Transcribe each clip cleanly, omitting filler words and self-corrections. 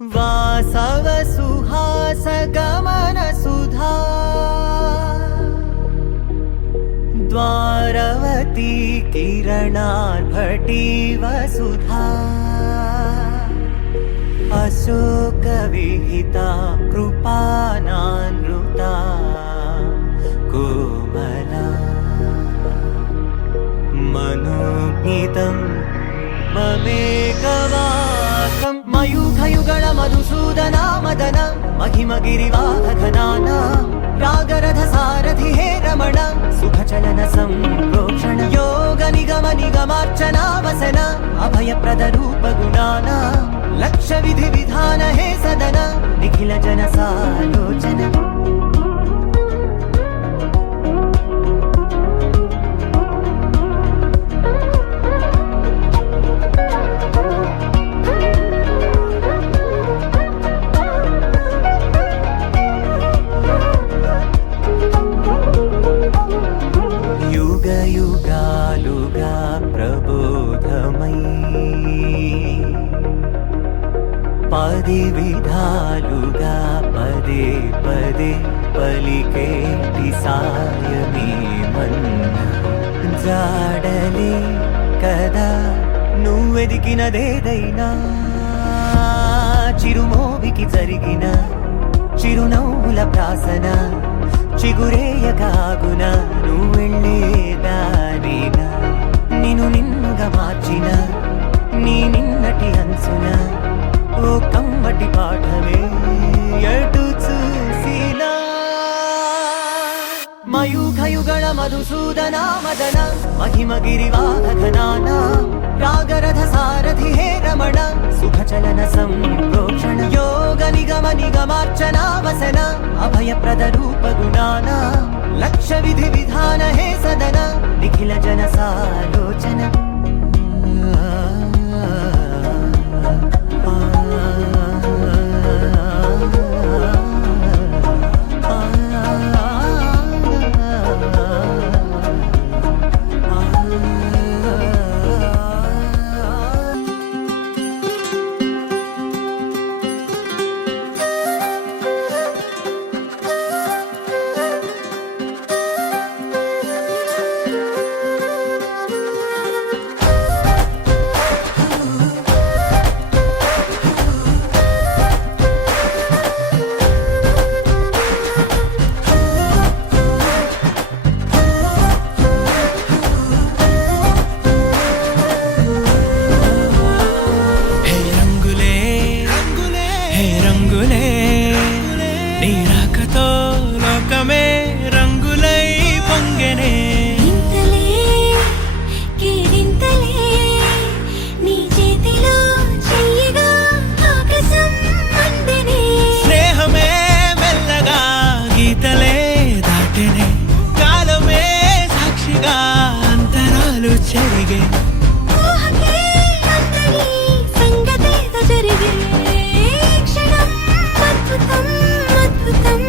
वासव सुहास गमन सुधा द्वारवती किरणार्भटी वसुधा अशोक विहिता कृपानानृता कोमला मनोज्ञितं ममेकवाकं मयूखयुगल मधुसूदना मदन महिमगिरिवाहघनाना रागरथ सारथि हे रमण सुखचलन संप्रोक्षण योग निगम निगमार्चना वसन अभयप्रद रूप गुणाना लक्ष्य विधि विधान हे सदन निखिल जन सालोचन పది విధాలుగా పదే పదే పలికేటి సాయమే మన్న జాడలే కదా నువ్వెదికినదేదైనా చిరుమోవికి జరిగిన చిరునవ్వుల ప్రాసన చిగురేయకాగున నువ్వెళ్ళేదానేనా నిన్ను నిన్నుగా మార్చిన నీ నిన్నటి అంచున ఓ కమ్మటి పాఠమే ఎటు చూసినా మయూఖయుగళ మధుసూదనా మదన మహిమగిరివాహఘనానా రాగరథ సారథి హే రమణ సుఖచలన సంప్రోక్షణ యోగ నిగమ నిగమార్చనా వసన అభయప్రద రూప గుణానా లక్ష్య విధి విధాన హే సదన నిఖిల జన సాలోచన జరిగే సంగతేదో జరిగే క్షణం అద్భుతం అద్భుతం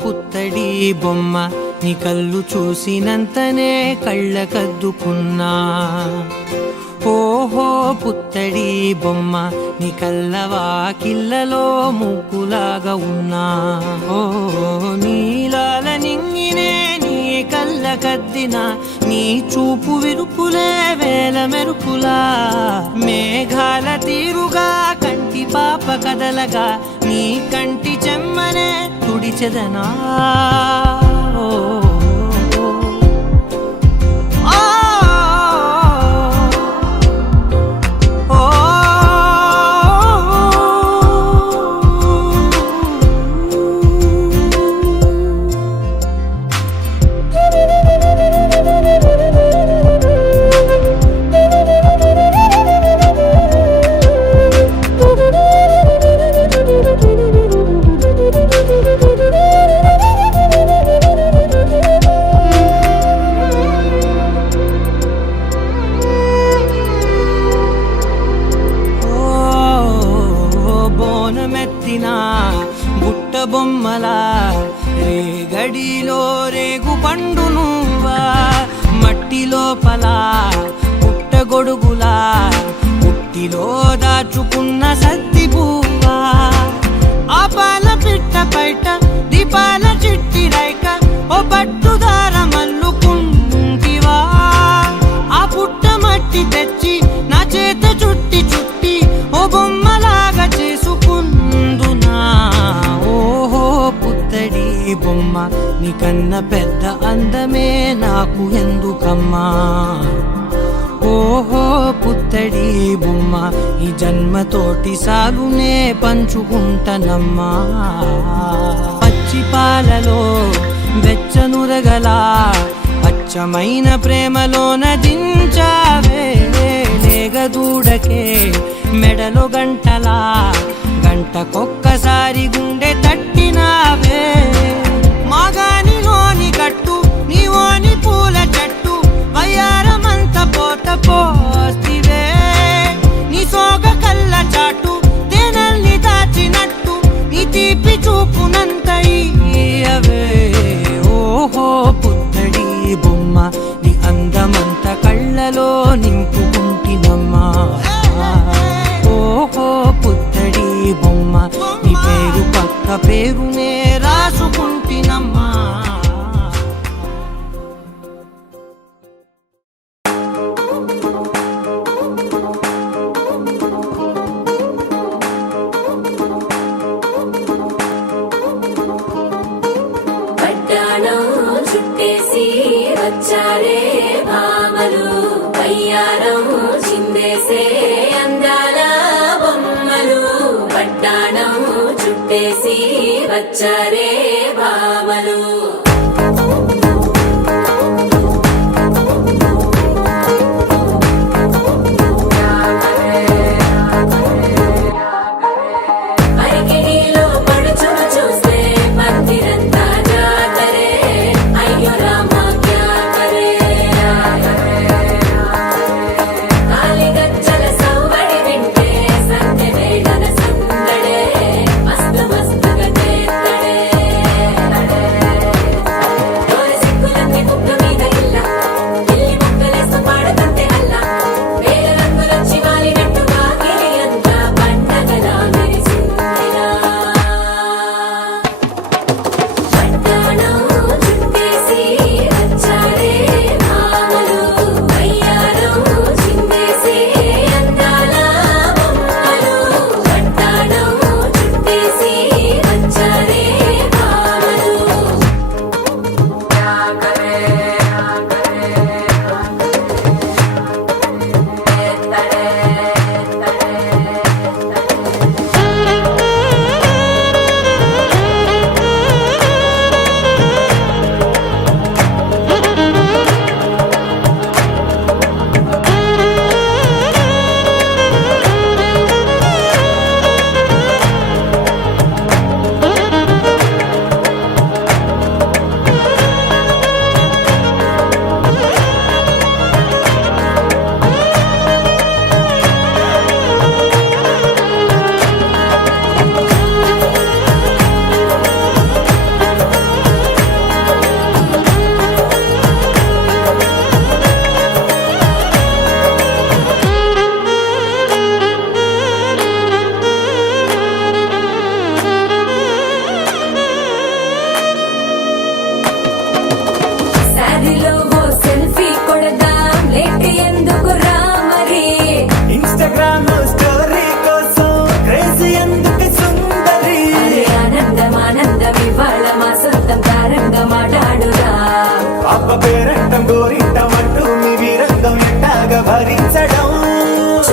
పుత్తడి బొమ్మ నీ కళ్ళు చూసినంతనే కళ్ళకద్దుకున్నా ఓహో పుత్తడి బొమ్మ నీ కళ్ళవాకిళ్ళలో ముగ్గులాగా ఉన్నా ఓ నీలాల నింగినే నీ కళ్ళ కద్దిన నీ చూపు విరుపులే వేల మెరుపులా మేఘాల తీరుగా కంటి పాప కదలగా నీ కంటి చెమ్మనే తుడిచెదనా బుట్ట బొమ్మలా రేగడిలో రేగు పండు నువ్వా మట్టి లోపల పుట్ట గొడుగులా పుట్టిలో దాచుకున్న సత్తి పువ్వా ఆపాల పిట్ట బయట దీపాల చిట్టి రైక ఓ పట్టుదార మల్లుకుంటివా ఆ పుట్ట మట్టి తెచ్చి నా చేత చుట్టి చుట్టి ఓ బొమ్మలాగా చేసుకుందునా ఓహో పుత్తడి బొమ్మ నీకన్న పెద్ద అందమే నాకు ఎందుకమ్మా ఓహో పుత్తడి బొమ్మ ఈ జన్మతోటి సాలునే పంచుకుంటనమ్మా పచ్చి పాలలో వెచ్చనురగలా అచ్చమైన ప్రేమలోన దించావే లేగదూడకే మెడలో గంటలా గంటకొక్కసారి గుండె తట్టినావే మాగానిలోని గట్టు నీవోని పూల చెట్టు వయ్యారమంత పోత పోస్తివే నీ సోగ కళ్ళ చాటు తేనల్ని దాచినట్టు నీ తీపి చూపునంత ఇయ్యవే ఓహో పుత్తడి బొమ్మ నీ అందమంత కళ్ళలో నింపుకుంటినమ్మా ఓహో పుత్తడి బొమ్మ నీ పేరు పక్క పేరునే రాసుకుంటినమ్మా చుట్టేసి వచ్చారే భామలు వయ్యారం చిందేసే అందాల బొమ్మలు పట్టాణం చుట్టేసి వచ్చారే భామలు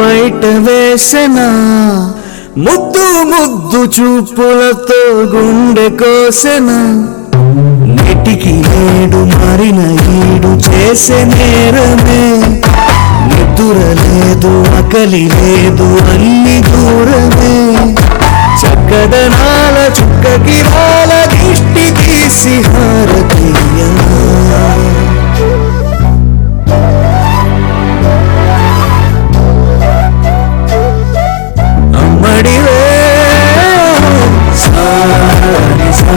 బయట వేసెనా ముద్దు ముద్దు చూపులతో గుండె కోసెనా నెటికి నేడు మారిన ఈడు చేసే నేరమే నిద్ర లేదు ఆకలి లేదు అన్ని దూరమే చక్కదనాల చుక్కకి రాల దిష్టి తీసి హారతీయా అమ్మడివే సాని సా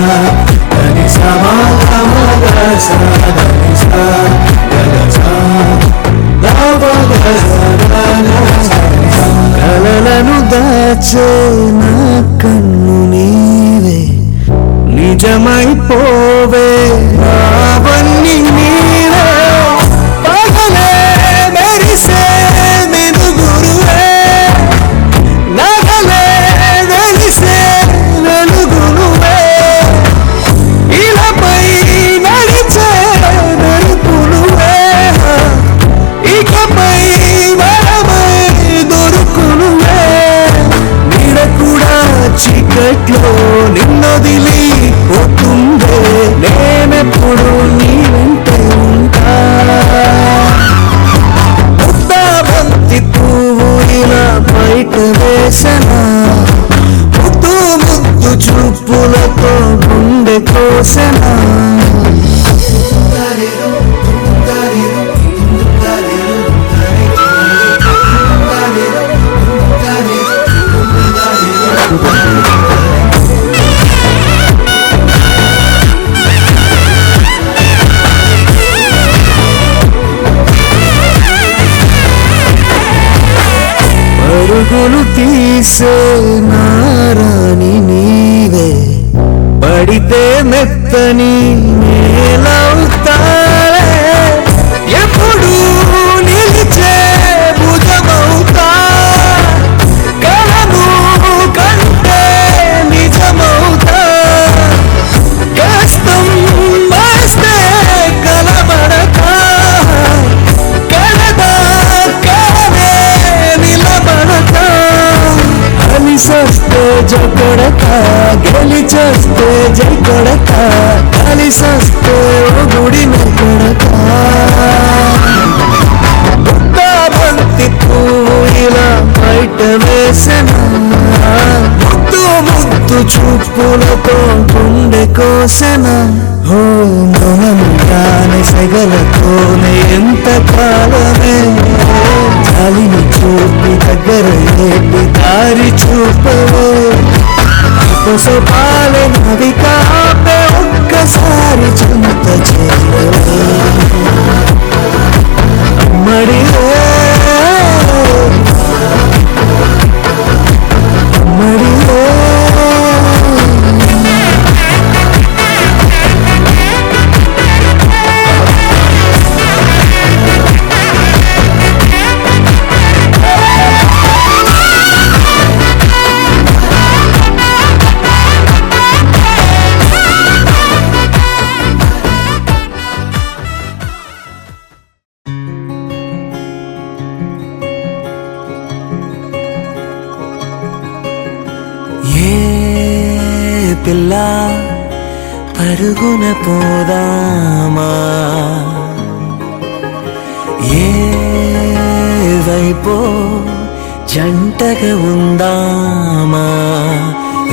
దని సమా గమ సా దని సా గగ సా కలలను దాచే నా కన్ను నీవే నిజమైపోవే అవన్నీ నీవే పగలే మెరిసే మెనుగురువే నగలే వెలిసే వెలుగునువే ఇలాపై నడిచే నడుపునువే ఇకపై వరమై దొరుకునువే నీడ కూడా చీకట్లో నిన్నొదిలి పోతుందే నేనెప్పుడు నీ వెంటే ఉంటా ముద్దాబంతి పువ్వు ఇలా బయట వేసనా ముద్దు ముద్దు చూపులతో గుండె కోసెనా పరుగులు తీసే నారాని నీవే పడితే మెత్తని నేలవుతారే ఎప్పుడు నిలిచే భుజమవుతా కలను కంటే నిజమవుతా కష్టం వస్తే కలబడక కలదా కలనే నిలబడక అలిసొస్తే జగడక గెలిచొస్తే జై కొడక అలిసొస్తే గుడిని కొడక ముద్దాబంతి పువ్వు ఇలా బయట వేసెనా ముద్దు ముద్దు చూపులతో గుండె కోసెనా హో మౌనముగానే సెగలతోనే ఎంత కాలమే గాలిని చూపి దగ్గర ఏపి దారి చూపవే కొసపాలే నది కాపే ఒక్కసారి చింత చేయవే అమ్మడివే అమ్మడివే పిల్ల పరుగున పోదామా ఏ వైపో జంటగా ఉందామా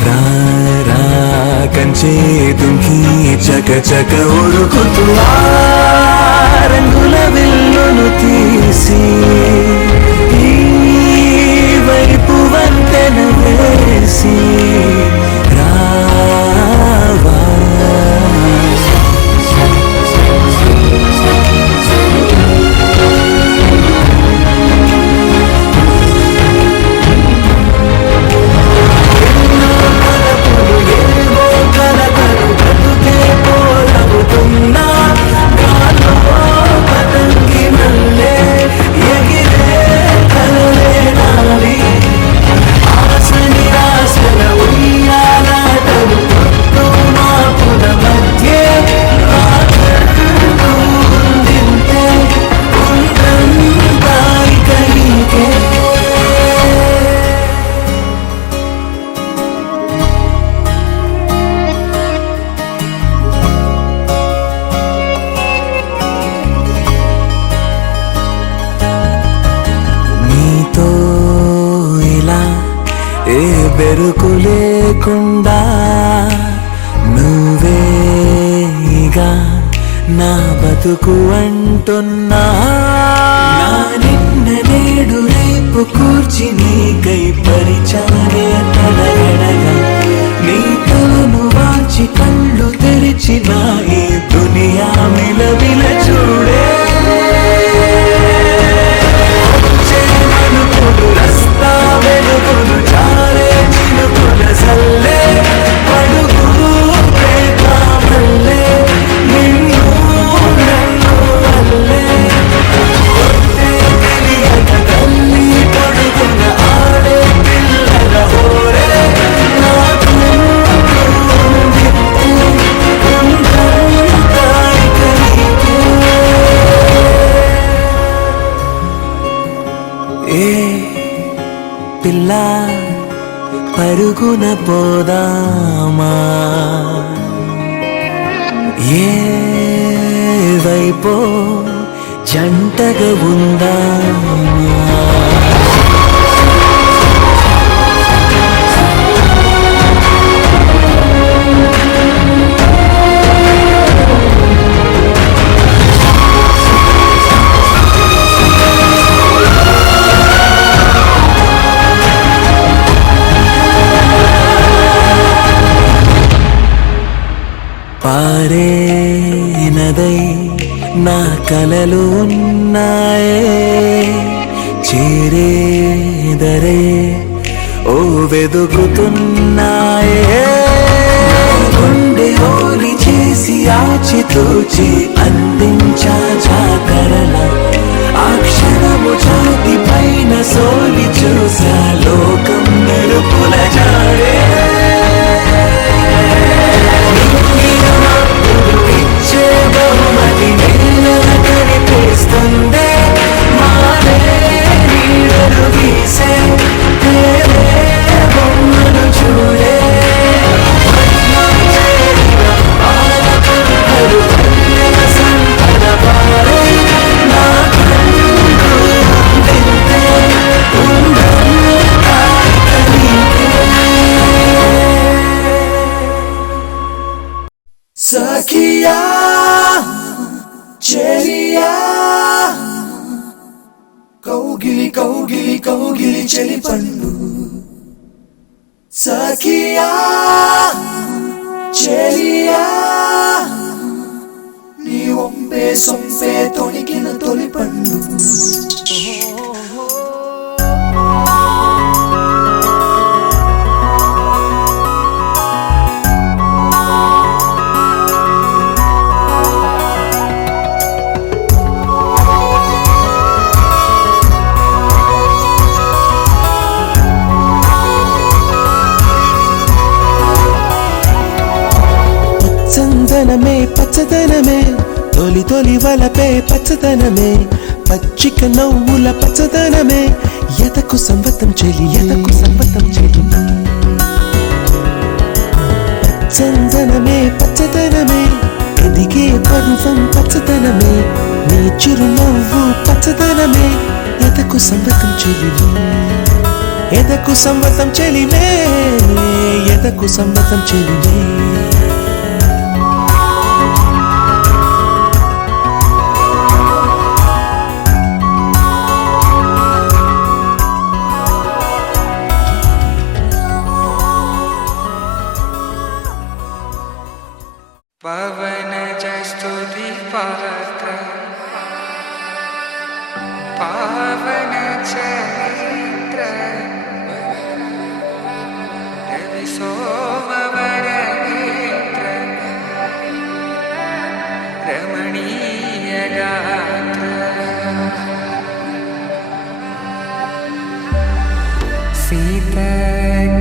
రా రా కంచే తుంకి చక చక ఉరుకుతూ రంగుల విల్లును తీసి ఈ వైపు వంతెన వేసి ఎగిరే కలలే నావి ఆశ నిరాశల ఉయ్యాల వెతుకు లేకుండా నువ్వేగా నా బతుకు అంటున్నా నా నిన్న నేడు రేపు కూర్చి నీకై పరిచానే తలగడగా నీ తలను వాచి కళ్ళు తెరిచిన ఈ దునియా మిలవిల చూడే మనుకులు రస్తా వెలుగులు చారే చినుకుల సల్లే పడుగు ప్రేమల్లే నిన్ను నన్ను వల్లే కొట్టే తెలియక తల్లి పడుకున్న ఆడే పిల్లల హోరే నాకు ఏ పిల్ల పరుగున పోదామా ఏ వైపో జంటగా ఉందామా పారే నదై నా కలలు ఉన్నాయే చేరేదరే ఓ వెదుకుతున్నాయే గుండె ఓలి చేసి ఆచితూచి అందించా జాతరల ఆ క్షణము ఛాతి పైన సోలి చూసా లోకం మెరుపుల జాడే బహుమతి నెల్లన కనిపిస్తుందే మానే నీడలు వీసే తేరే బొమ్మను చూడే సంపద పారే నా కళ్ళు ఉండింతే ఉండను సఖియా చెలియా కౌగిలి కౌగిలి కౌగిలి చెలి పండు సఖియా చెలియా నీ ఒంపే సొంపే తొణికిన తొలి పండు చందనమే పచ్చదనమే తొలి తొలి వలపే పచ్చదనమే పచ్చిక నవ్వుల పచ్చదనమే ఎదకు సంవతం చెలి ఎదకు సంవతం చెలి చందనమే పచ్చదనమే ఎదిగే పర్వం పచ్చదనమే నీ చిరునవ్వు పచ్చదనమే ఎదకు సంవతం చెలి ఎదకు సంవతం చెలిమే ఎదకు సంవతం చెలిమే పవన జస్తుతి పాత్ర పావన చరిత్ర రవి సోమవర నేత్ర రమణీయ గాత్ర సీత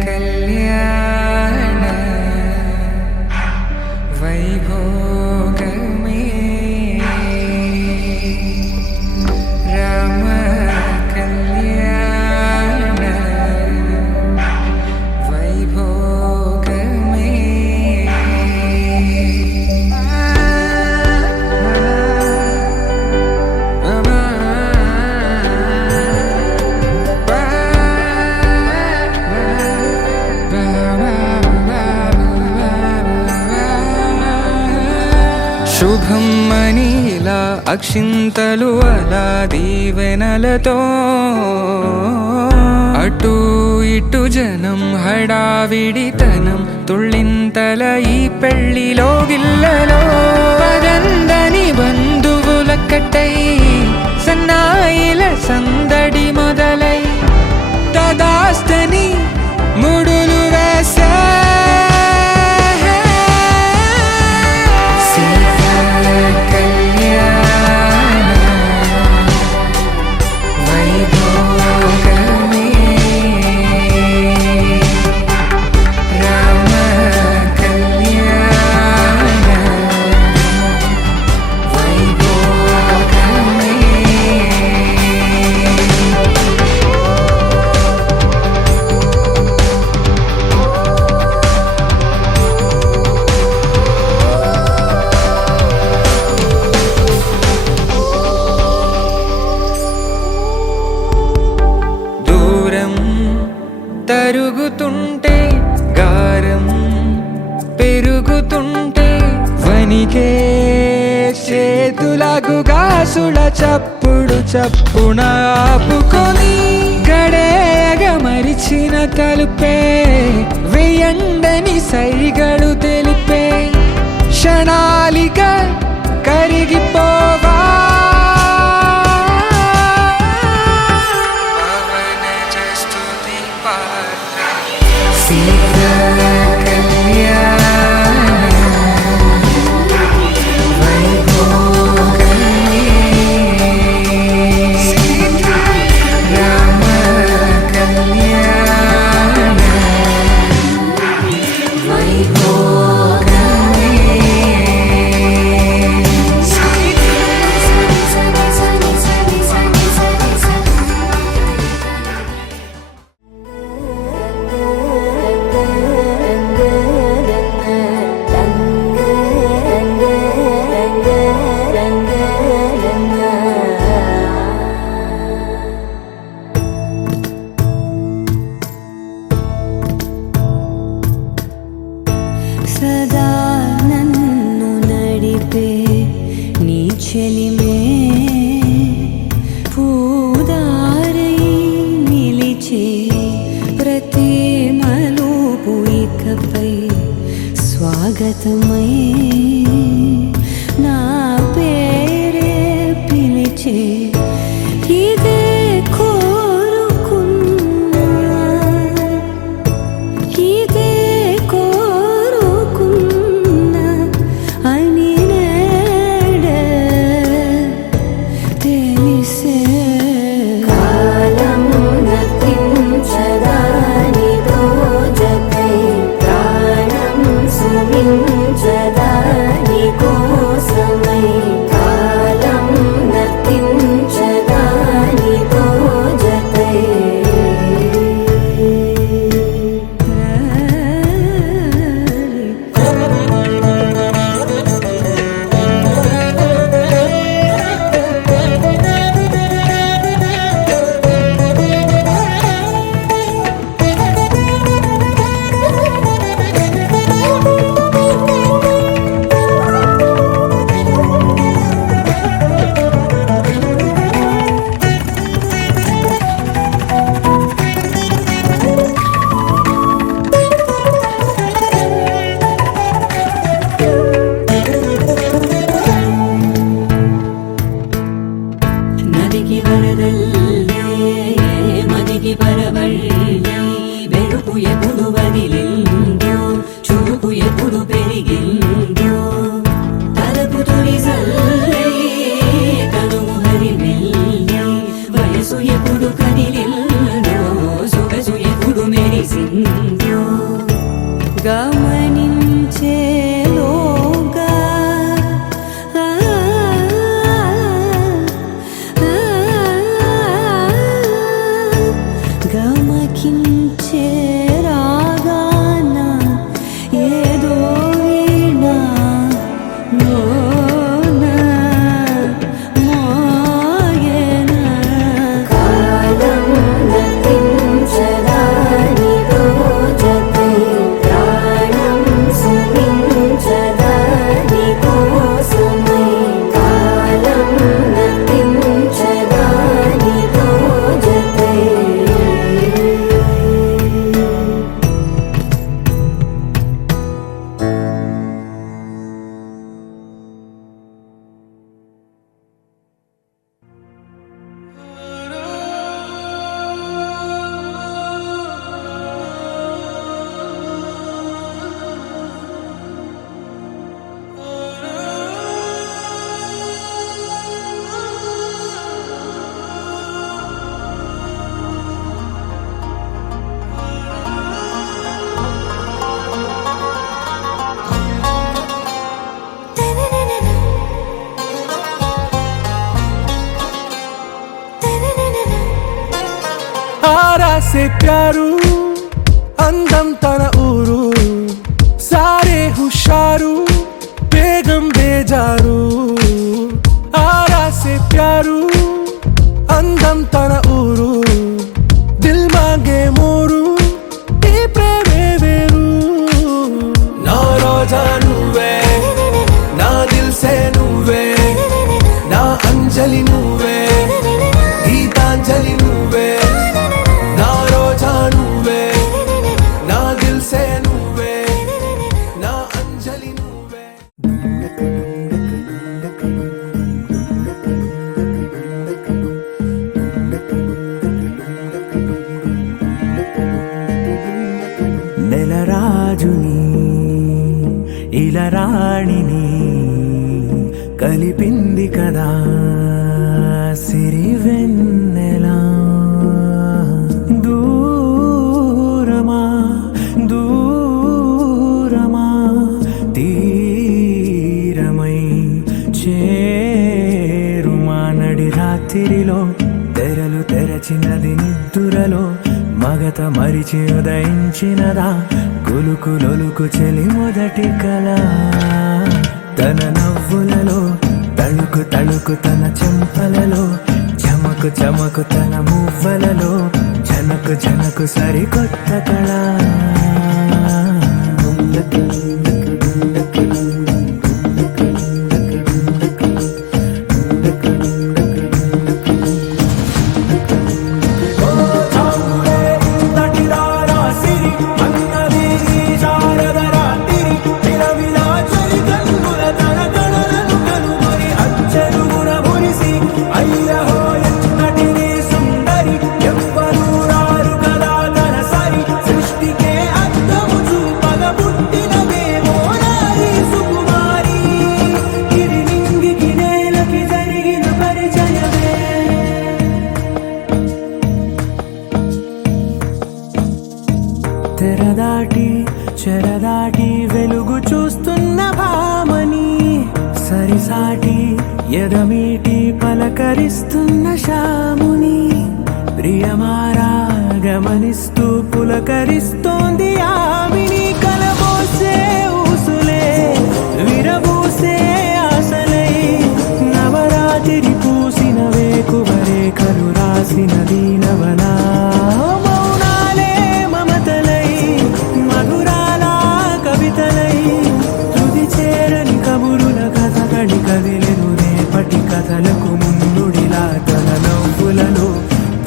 కళ్యాణ వైభోగమే రామ కళ్యాణ వైభోగమే శుభం మనీలా అక్షింతలు అలా దీవెనలతో అటు ఇటు జనం హడావిడితనం తుళ్ళింతల ఈ పెళ్లిలో గిల్లలో పదందని బంధువుల కట్టై సన్నాయిల సందడి మొదలై తదాస్తని ముడులు వేసే తరుగుతుంటే గారం పెరుగుతుంటే వనికే చేతులకు గాసుల చప్పుడు చప్పున ఆపుకొని గడేగ మరిచిన తలుపే వేయండని సైగడు తెలిపే క్షణాలిక కరిగిపోవా ఆరా సే ప్యారు అందం తన ఊరు సారే హుషారు బేగం బేజారు ఆరా సే ప్యారు అందం తన ఊరు దిల్ మాంగే మోరు ఈ ప్రేమే వేరు నా రోజా నువ్వే నా దిల్ సే నువ్వే నా అంజలి నువ్వే గీతాంజలి నువ్వే నా రోజా నువ్వే నా దిల్ సే నువ్వే నా అంజలి నువ్వే నెలరాజుని ఇలరాణిని కలిపింది కదా సిరివెన్నెలా దూరమా దూరమా తీరమై చేరుమా నడి రాత్రిలో తెరలు తెరచినది నిద్దురలో మగత మరిచి ఉదయించినదా కులుకు లొలుకు చెలి మొదటి కళ తన నవ్వులలో తళుకు తళుకు తన చెంపలలో చమకు చమకు తన మువ్వలలో జనకు జనకు సరికొత్త కళ తెరదాటి చెరదాటి వెలుగు చూస్తున్న భామని సరిసాటి ఎదమీటి పలకరిస్తున్న శాముని ప్రియమారా గమనిస్తూ పులకరిస్తోంది ఆవిని కలబోసే ఊసులే విరబూసే ఆశలై నవరాత్రి పూసిన వేకువరే కలు రాసిన దీనవనా మౌనాలే మమతలై మధురాల కవితలై తుది చేరని కబురుల కథ కడి కదిలెను రేపటి కథలకు ముందుడిలా తన నవ్వులలో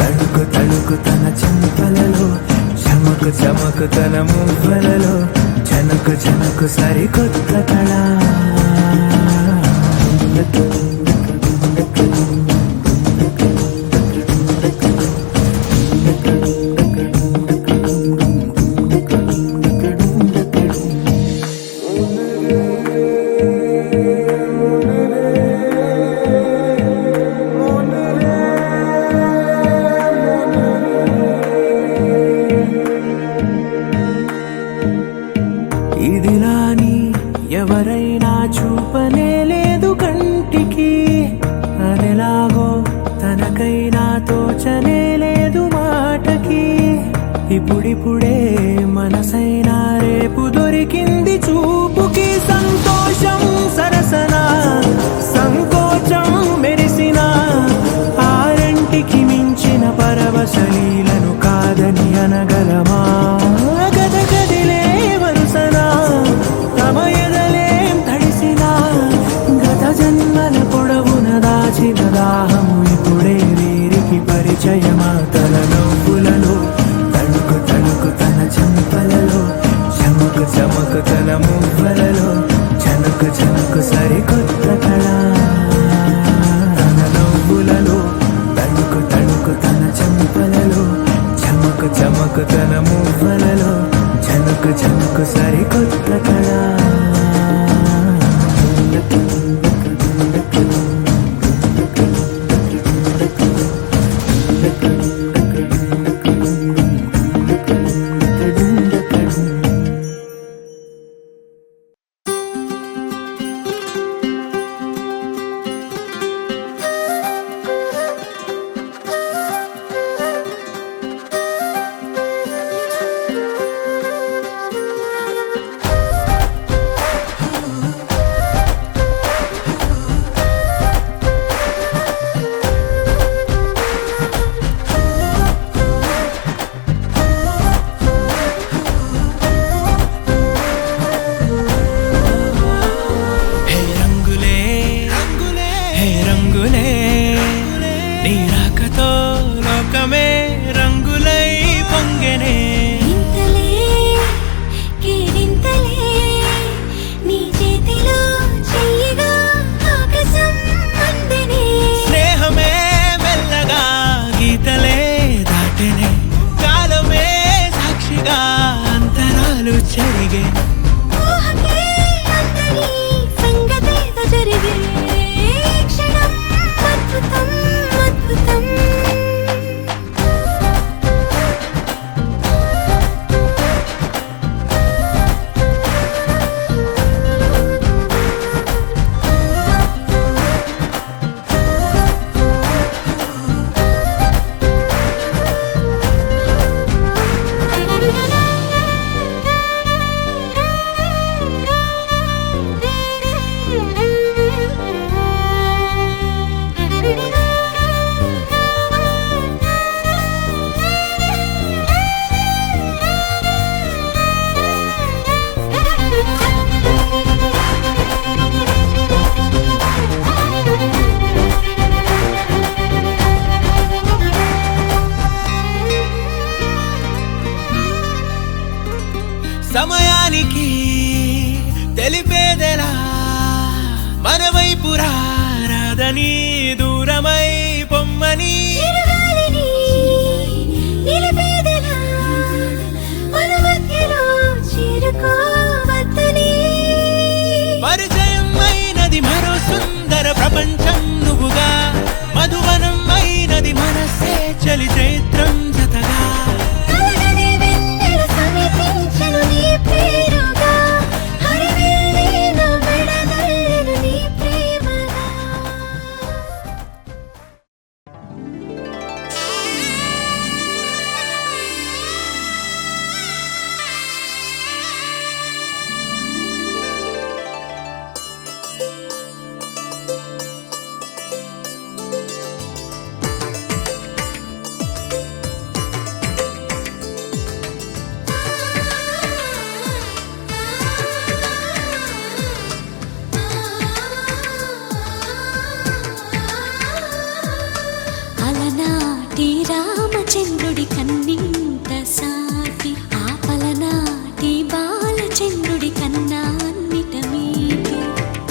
తడుకు తడుకు తన చెంపలలో చమకు చమకు తన మువ్వలలో జనకు జనకు సరికొత్త కళ ఇదిలాని ఎవరైనా చూపనే లేదు కంటికి అదెలాగో తనకైనా తోచనే లేదు మాటకి ఇప్పుడిప్పుడే మనసైనా రేపు దొరికింది చూపుకి సంతోషం సరసన సంకోచం మెరిసిన ఆరంటికి మించిన పరవశలీలను కాదని అనగలమా గద గదిలే వరుసనా తమ ఎదలేం తడిసినా గత జన్మల పొడవున దాచిన దాహము ఇప్పుడే వీరికి పరిచయమా తన నవ్వులలో తణుకు తణుకు తన చెంపలలో చమకు చమకు తన మువ్వలలో చనుకు చనుకు సరికొత్త కళ తన నవ్వులలో తణుకు తణుకు తన చెంపలలో చమకు చమకు తన మువ్వలలో చనుకు చనుకు సరికొత్త కళ పిలుపురారాదని దూరమై పొమ్మని చిరుగాలిని నిలిపేదెలా మన మధ్యలో చేరుకోవద్దని పరిచయం అయినది మరో సుందర ప్రపంచం నువ్వుగా మధువనం అయినది మనసే చలి చైత్రం జతగా కలగనే వెన్నెల సమీపించను నీ పేరుగా హరివెల్లి నా మెడనల్లను నీ ప్రేమగా అలనాటి రామచంద్రుడి కన్నింత సాటి ఆపలనాటి బాలచంద్రుడి కన్నా అన్నిట మీటి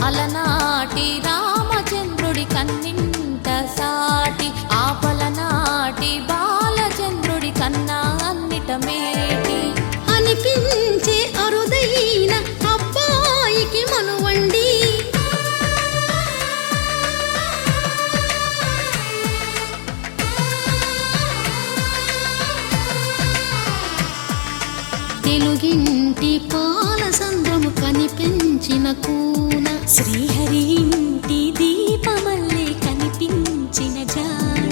అలనాటి రామచంద్రుడి కన్నింత సాటి ఆపలనాటి బాలచంద్రుడి కన్నా అన్నిట మేటి అనిపించే అరుదైన అబ్బాయికి మనువండి తెలుగింటి పాల సంద్రము కనిపించిన కూన శ్రీహరి ఇంటి దీపమల్లే కనిపించిన జాడ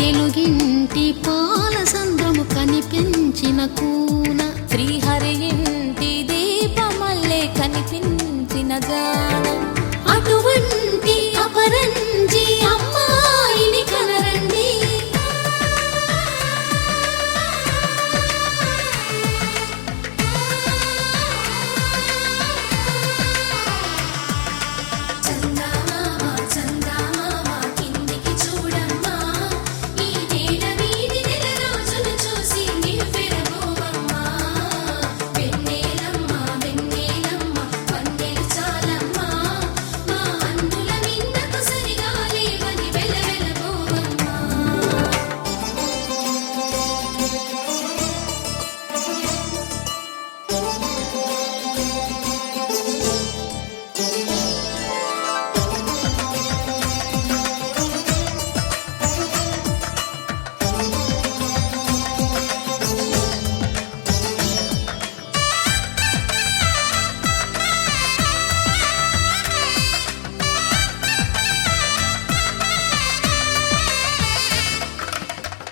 తెలుగింటి పాల సంద్రము కనిపించిన కూన శ్రీహరి ఇంటి దీపమల్లే కనిపించిన జాడ అటువంటి అపరంజి అమ్మాయిని కనరండి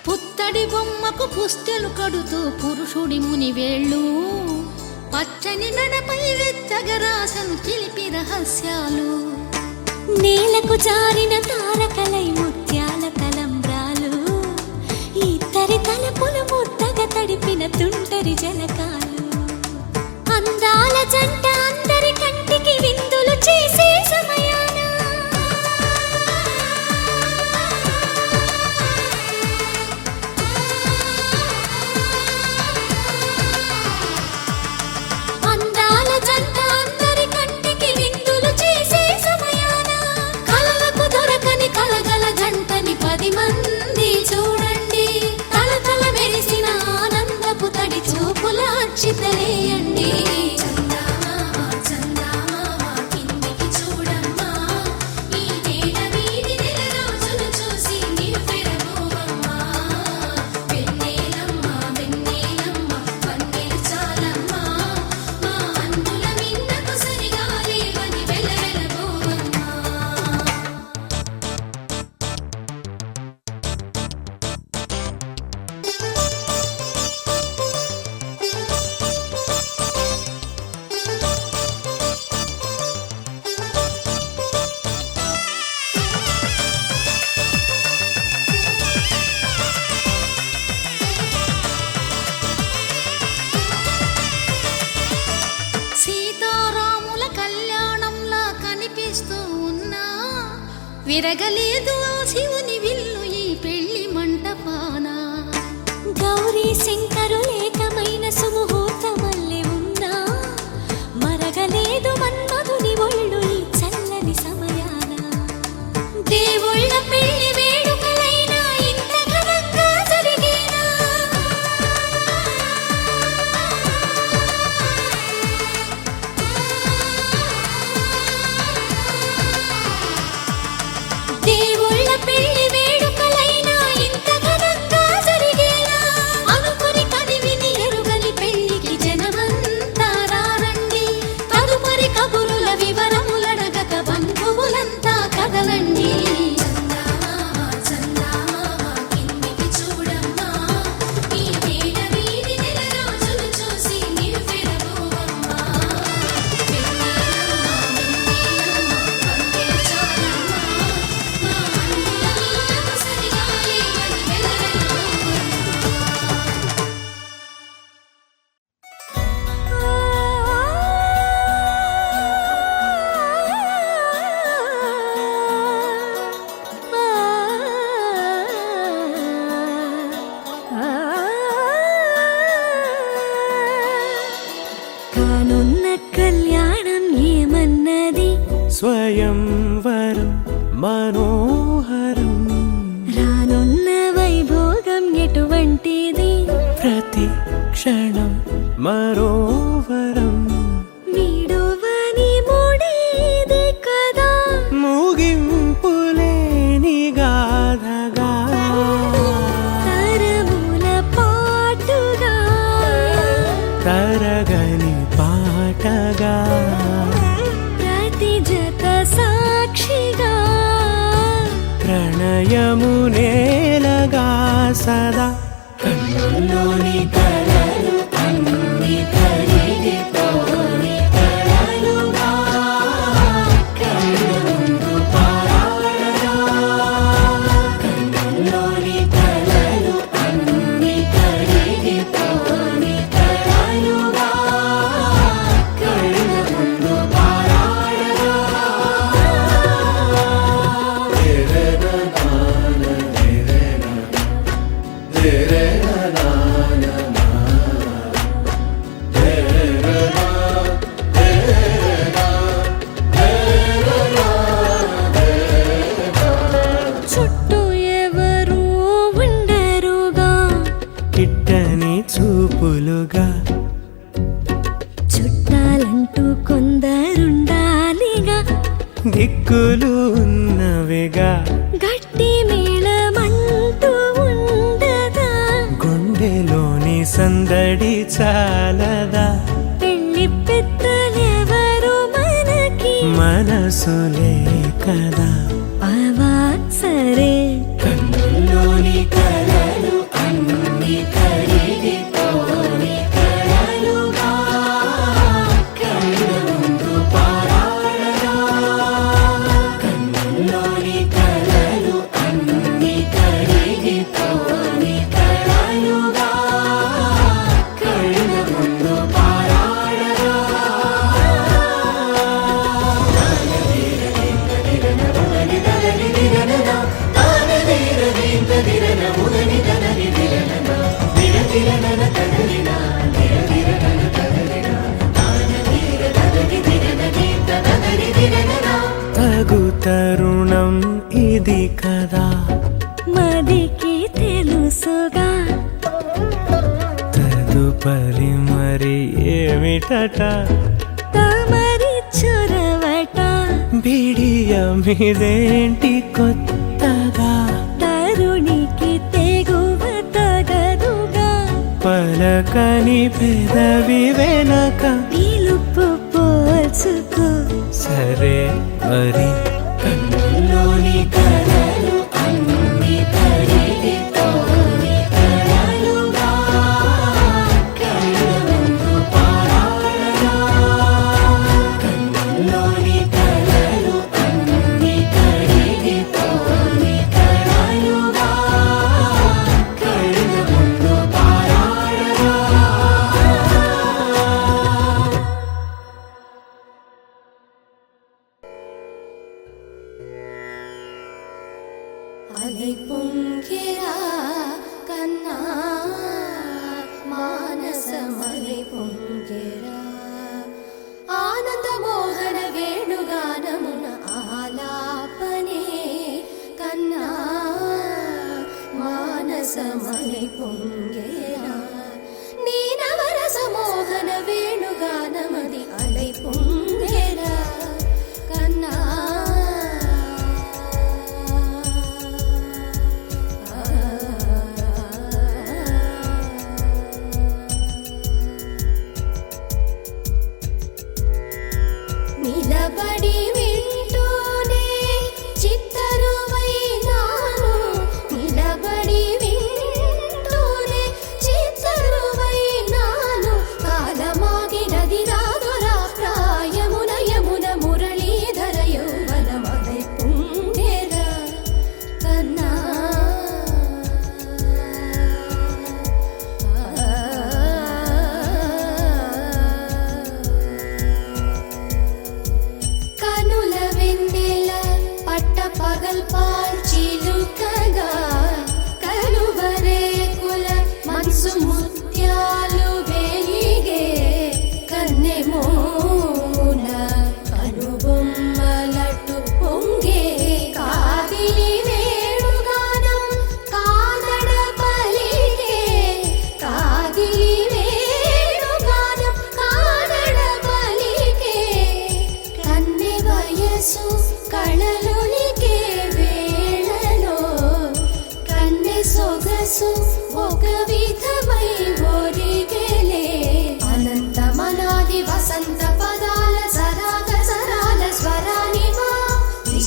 పుత్తడి బొమ్మకు పుస్తెలు కడుతూ పురుషుడి ముని వేళ్ళు పచ్చని నడపై వెచ్చగరాసను చిలిపి రహస్యాలు నేలకు జారిన తారకలై ముత్యాల తలంబ్రాలు ఇద్దరి తలపులు ముద్దగా తడిపిన తుంటరి జలకాలు అందాల జంట అందరి కంటికి విందులు చేసే సమయాన అందాల జంట అందరి కంటికి విందులు చేసే సమయాన కలలకు దొరకని కలగల జంటని 10 మంది చూడండి తలతల మెరిసిన ఆనందపు తడి చూపుల అక్షితలేయండి విరగలేదు ఆ శివుని విల్లు ఈ పెళ్లి మంటపాన. గౌరీ శంకరులేకమైన సుముహూర్తమల్లె ఉన్నా మరగలేదు మన్మధుని ఒళ్ళు ఈ చల్లని సమయాన. స్వయంవరం మనోహరం రానున్న వైభోగం ఎటువంటిది ప్రతి క్షణం మరోవరం వీడువని మూడేది కదా ముగింపులేని గాథగా తరముల పాటుగా తరగని పాటగా ప్రతి జత సాక్షిగా ప్రణయము నేలగా సదా కన్నుల్లోని కలలు అన్ని కరిగిపోని కలలుగా కళ్ళ ముందు పారాడగా కన్నుల్లోని కలలు అన్ని కరిగిపోని కలలుగా కళ్ళ ముందు పారాడగా చుట్టూ ఎవరు ఉండరుగా కిట్టని చూపులుగా చుట్టాలంటూ కొందరుండాలిగా దిక్కులు ఉన్నవిగా గట్టి మేళమంటూ ఉండదా గుండెలోని సందడి చాలదా పెళ్లి పెద్దలెవరు మనకి మనసులే కదా అవా సరే కన్నుల్లోని కలలు అన్ని కరిగిపోని కలలుగా కళ్ళ ముందు పారాడగా కన్నుల్లోని కలలు అన్ని కరిగిపోని కలలుగా కళ్ళ ముందు పారాడగా తగు తరుణం ఇది కదా మదికి తెలుసుగా తదుపరి మరి ఏమిటట తమరి చొరవట బిడియమిదేంటి కొత్తగా తరుణికి తెగువ తగదుగా పలకని పెదవి వెనక పిలుపు పోల్చుకో సరే మరి కన్నుల్లోని కలలు అన్ని కరిగిపోని కలలుగా కళ్ళ ముందు పారాడగా కన్నుల్లోని కలలు అన్ని కరిగిపోని కలలుగా కళ్ళ ముందు పారాడగా అలై పొంగిరా కన్నా మానసమలై పొంగిరా ఆనంద మోహన వేణుగానమున ఆలాపనే కన్నా మానసమలై పొంగిరా నీ నవరస మోహన వేణుగానమది అలై పొంగిరా కన్నా నిలబడి వింటూనే చిత్తరువైనాను నిలబడి వింటూనే చిత్తరువైనాను కాలమాగినది రాదురా ప్రాయమున యమున మురళీధర యౌవనమదై పుంగెరా కన్నా కనుల వెన్నెల పట్టపా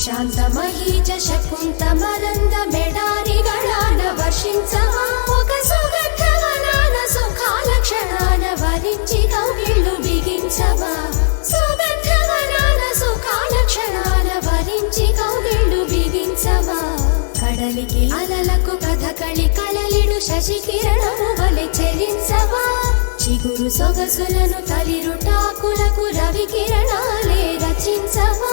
ಶಾಂತಮಹೀಚ ಶಕುಂತಮರಂದ ಮೆಡಾರಿಗಳಾನ ವರ್ಷಿಂಚವ ఒక సుగంధవనాన సుఖాల క్షణాన వరించి కౌగిళ్ళు బిగించవా సుగంధవనాన సుఖాల క్షణాల వరించి కౌగిళ్ళు బిగించవా కడలికి అలలకు కథకళి కలలిడు శశి కిరణము వలె చెలించవా చిగురు సొగసులను తలిరుటాకులకు రవి కిరణాలే రచించవా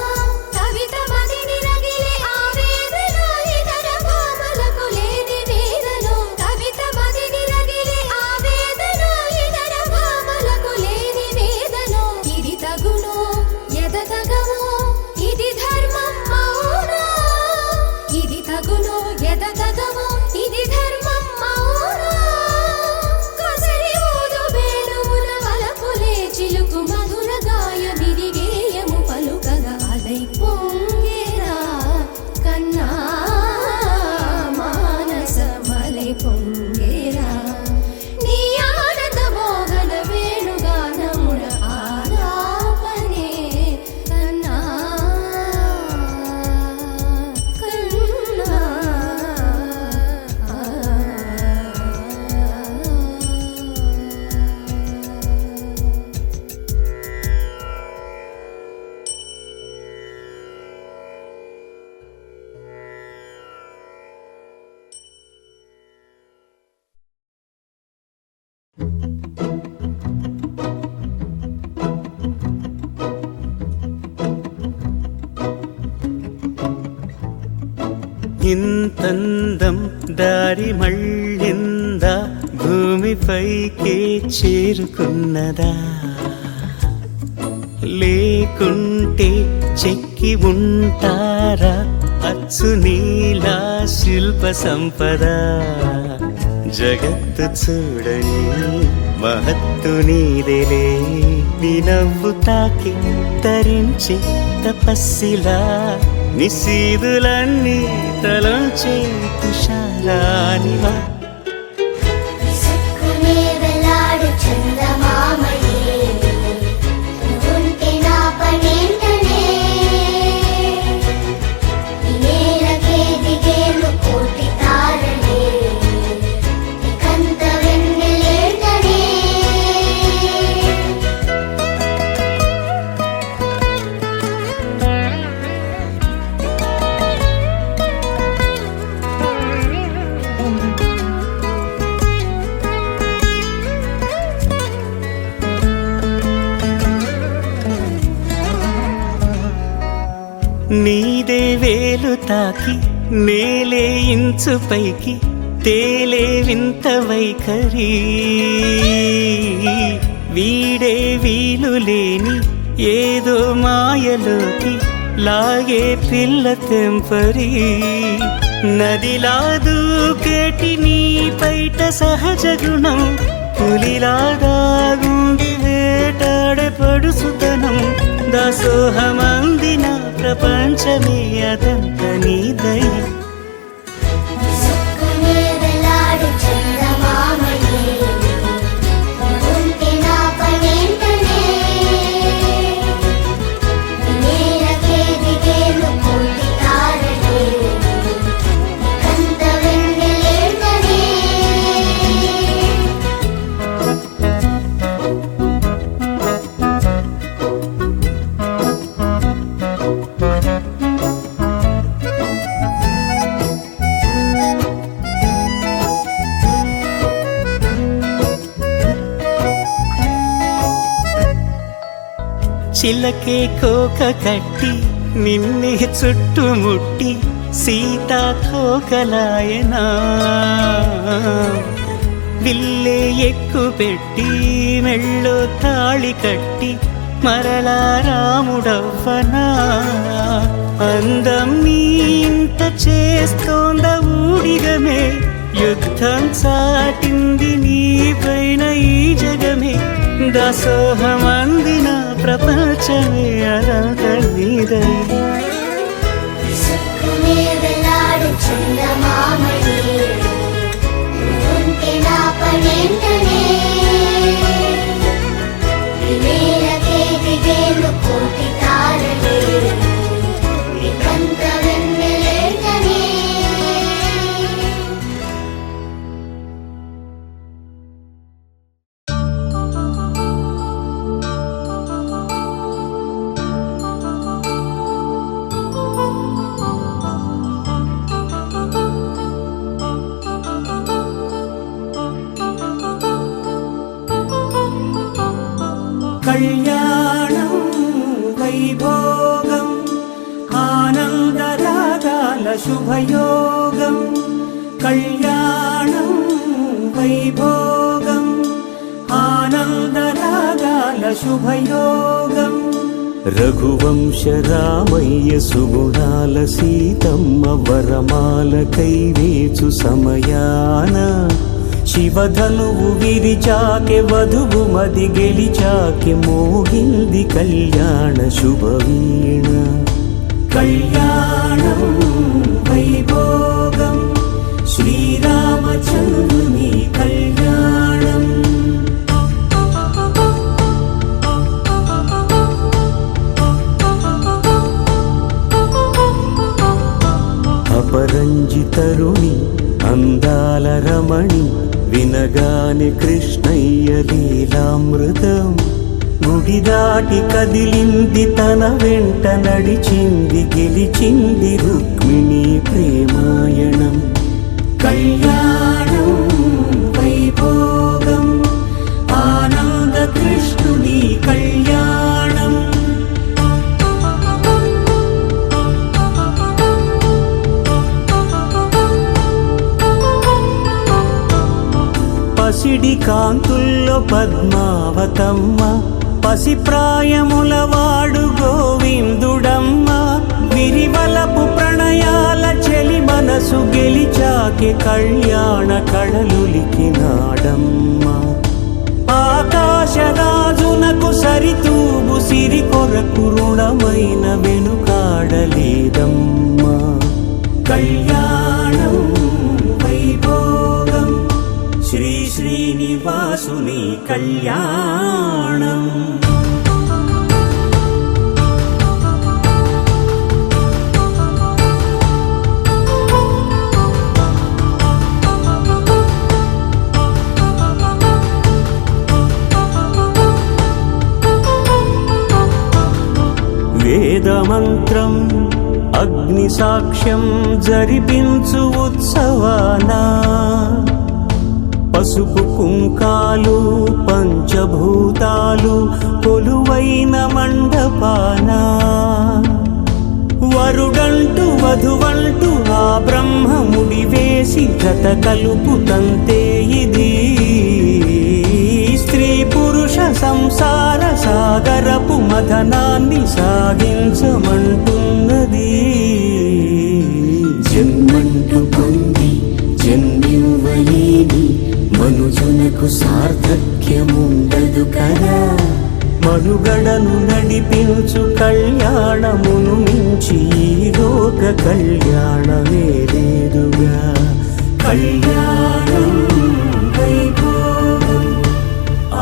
కవిత మదిని రగిలే ఆవేదన ఇతర భామలకు లేని వేదను కవిత మదిని రగిలే ఆవేదన ఇతర భామలకు లేని వేదను ఇది తగును ఎదతగము ఇది ధర్మం మౌనా ఇది తగును ఎదతగము ఇది ధర్మం మౌనా కొసరి ఊదు వేణువుల వలపులే చిలుకు మధుర గాయమిది గేయము పలుకగా అలై పొంగేరా కన్నా మానసమలై పొంగేరా నీ ఆనంద మోహన వేణుగానమున ఆలాపనే కన్నా ఇంతందం దారి మళ్ళిందా భూమిపైకే చేరుకున్నదా లేకుంటే చెక్కి ఉంటారా అచ్చు నీలా శిల్ప సంపద జగత్తు చూడని మహత్తు నీదేలే నీ నవ్వు తాకి తరించి తపస్సిలా నిశీదులన్నీ తలంచే తుషారానివా విసుక్కునే వెలాడు చందమామయే నువ్వుంటే నా పనేంటనే ఈ నేలకే దిగేను కోటి తారలే ఇకంత వెన్నెలేంటనే నీదే వేలు తాకి నేలే ఇంచు పైకి తేలే వింత వైఖరి వీడే వీలు లేని ఏదో మాయలోకి లాగే పిల్ల తెంపరి నదిలా దూకేటి నీ పైట సహజ గుణం పులిలాగా గుండి వేటాడే పడుసుతనం దాసోహమందిన ప్రపంచమే అదంత నీ దయ విసుక్కునే వెలాడు చందమామయే నువ్వుంటే నా పనేంటనే ఈ నేలకే దిగేను కోటి తారలే ఇకంత వెన్నెలేంటనే చిలకే కోక కట్టి నిన్నే చుట్టుముట్టి సీతాకోకలాయనా విల్లే ఎక్కు పెట్టి మెళ్ళో తాళి కట్టి మరలా రాముడవ్వనా అందం నీ ఇంత చేస్తోంద ఊడిగమే యుద్ధం చాటింది నీ పైన ఈ జగమే దాసోహమందిన ప్రపంచమే అదంత నీదై విసుక్కునే వెలాడు చందమామయే నువ్వుంటే నా పనేంటనే ఈ నేలకే దిగేను కోటి తారలే ఇకంత శుభయోగం కళ్యాణం వైభోగం ఆనందరాగాల శుభయోగం రఘువంశ రామయ్య సుగుణాల సీతమ్మ వరమాల కైవేచు సమయాన శివధనువు విరిచాకె వధువు మది గెలిచాకె మోగింది కళ్యాణ శుభవీణ కళ్యాణం వైభోగం శ్రీరామచంద్రుని కళ్యాణం అపరంజితరుణి అందాల రమణి వినగాని కృష్ణయ్య లీలామృతం గుడి దాటి కదిలింది తన వెంట నడిచింది గెలిచింది రుక్మిణి ప్రేమాయణం కళ్యాణం వైభోగం ఆనంద కృష్ణుని కళ్యాణం పసిడి కాంతుల్లో పద్మావతమ్మ పసిప్రాయముల వాడు గోవిందుడమ్మ విరివలపు ప్రణయాల చెలి మనసు గెలిచాకె కళ్యాణ కళలులికినాడమ్మ ఆకాశరాజునకు సరితూగు సిరి కొరకు రుణమైన వెనుకాడలేదమ్మ కళ్యాణం వైభోగం శ్రీ శ్రీనివాసుని కళ్యాణం వేదమంత్రం అగ్ని సాక్ష్యం జరిపించు ఉత్సవానా పసుపు కుంకాలు పంచభూతాలు కొలువైన మండపాన వరుడంటూ వధువంటూ ఆ బ్రహ్మముడి వేసి జత కలుపుతంతే ఇది స్త్రీ పురుష సంసార సాగరపు మథనాన్ని సాగించమంటున్నది జన్మంటూ పొంది జన్మివ్వలేని మనుజునకు సార్థక్యముండదు కదా మనుగడను నడిపించు కళ్యాణమును మించి ఈ లోక కళ్యాణమే లేదుగా కళ్యాణం వైభోగం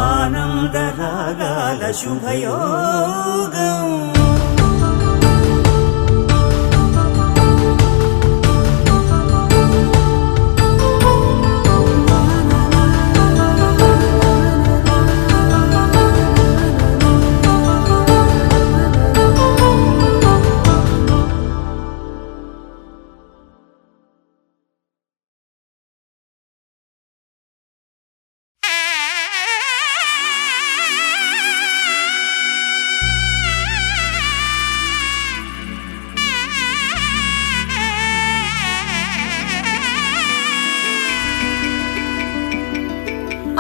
ఆనందరాగాల శుభయోగం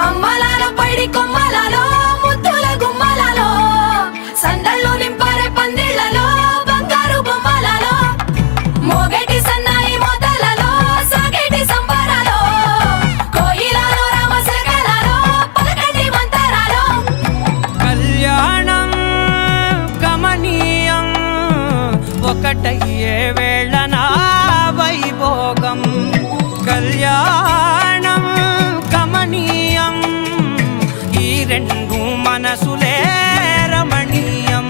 అమ్మలాల పైడి కొమ్మలలో ముద్దుల గుమ్మలలో సందళ్ళు నింపారే పందిళ్లలో బంగారు బొమ్మలలో మోగేటి సన్నాయి మోతలలో సాగేటి సంబరాలో కోయిలలో రామశకలలో పలకండి మంతరాలో కళ్యాణం గమనీయం ఒకటయ్యే వేళ నా వైభోగం కళ్యాణం గమనీయం ఈ రెండు మనసులే రమణీయం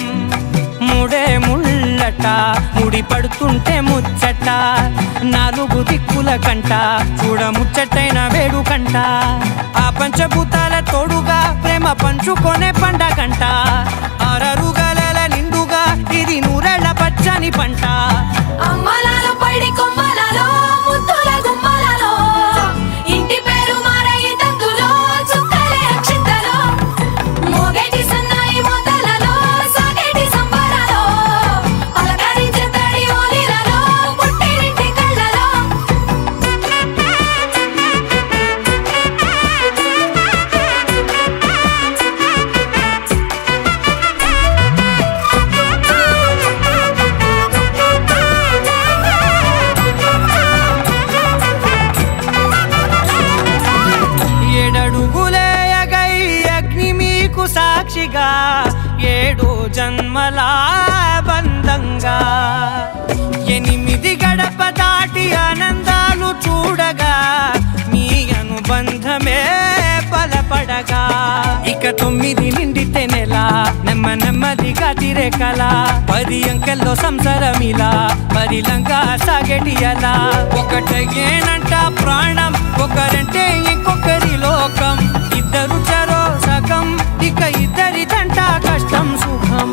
ముడే ముళ్ళట ముడి పడుతుంటే ముచ్చట నాలుగు దిక్కుల కంట చూడ ముచ్చటైన వేడుకంట ఆ పంచభూతాల తోడుగా ప్రేమ పంచుకొనే పండగంట అరరుగలల నిండుగా ఇది నూరెళ్ళ పచ్చని పంట అమ్మలాల పైడి కొమ్మలలో ముద్దుల గుమ్మలలో ఇంటి పేరు మారయి తందులో చుక్కలే అక్షింతలో మోగేటి సన్నాయి మోతలలో సాగేటి సంబరాలో పలకరించే తడి ఓలిలలో పుట్టినింటి కల 10 అంకెల్లో సంసారమిలా పరిలంగా సాగేటియలా ఒకటేనంట ప్రాణం ఒకరంటే ఇంకొకరి లోకం ఇద్దరు చరో సగం ఇక ఇద్దరి దంట కష్టం సుఖం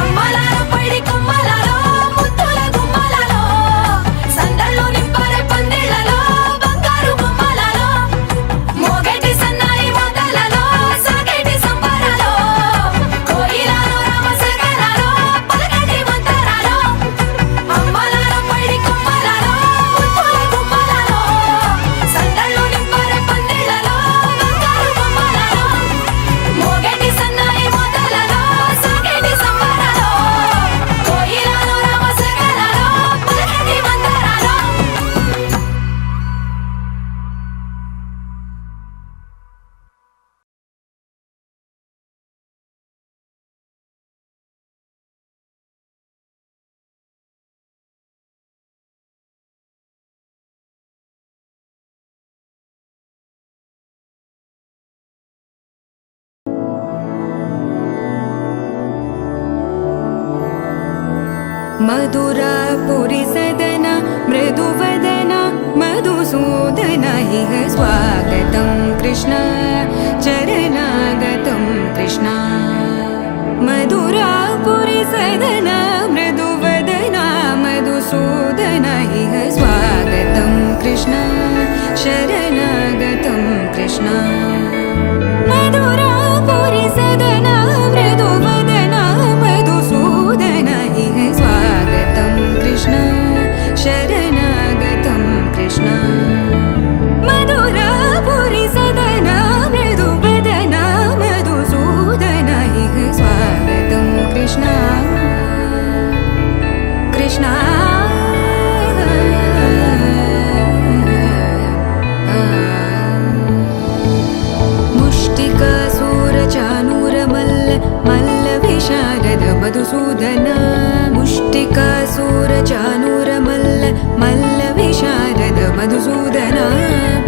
అమ్మలాలో పడి కొమ్మలాలో ముత్తుల గుమ్మలాలో సందల్లో నింపరే పందిళ్ళలో బంగారు గుమ్మలాలో మోగేటి సన్నాయి మోతలలో సాగేటి సంబరాలో కోయిలాలో రామశేఖరాలో పలకటి మంతరాలో అమ్మలాలో పడి కొమ్మలాలో ముత్తుల గుమ్మలాలో సందల్లో నింపరే పందిళ్ళలో బంగారు గుమ్మలాలో మోగేటి సన్నాయి మోతలలో సాగేటి సంబరాలో కోయిలాలో రామశేఖరాలో పలకటి మంతరాలో मधुरापुरी सदन मृदुवदन मधुसूदन इह स्वागतं कृष्ण चरणागतं कृष्ण मधुरापुरी सदन मृदुवदन मधुसूदन इह स्वागतं कृष्ण शरणागतं कृष्ण मधुरापुरी सदन मृदुवदन मधुसूदन इह स्वागतं कृष्ण शरणागतं कृष्ण मधुरापुरी सदन मृदुवदन मधुसूदन इह स्वागतं कृष्ण कृष्ण मुष्टिकासूरचानूरमल्ल मल्लविशारद मधुसूदन मुष्टिकासूरचानूरमल्ल मल्लविशारद मधुसूदन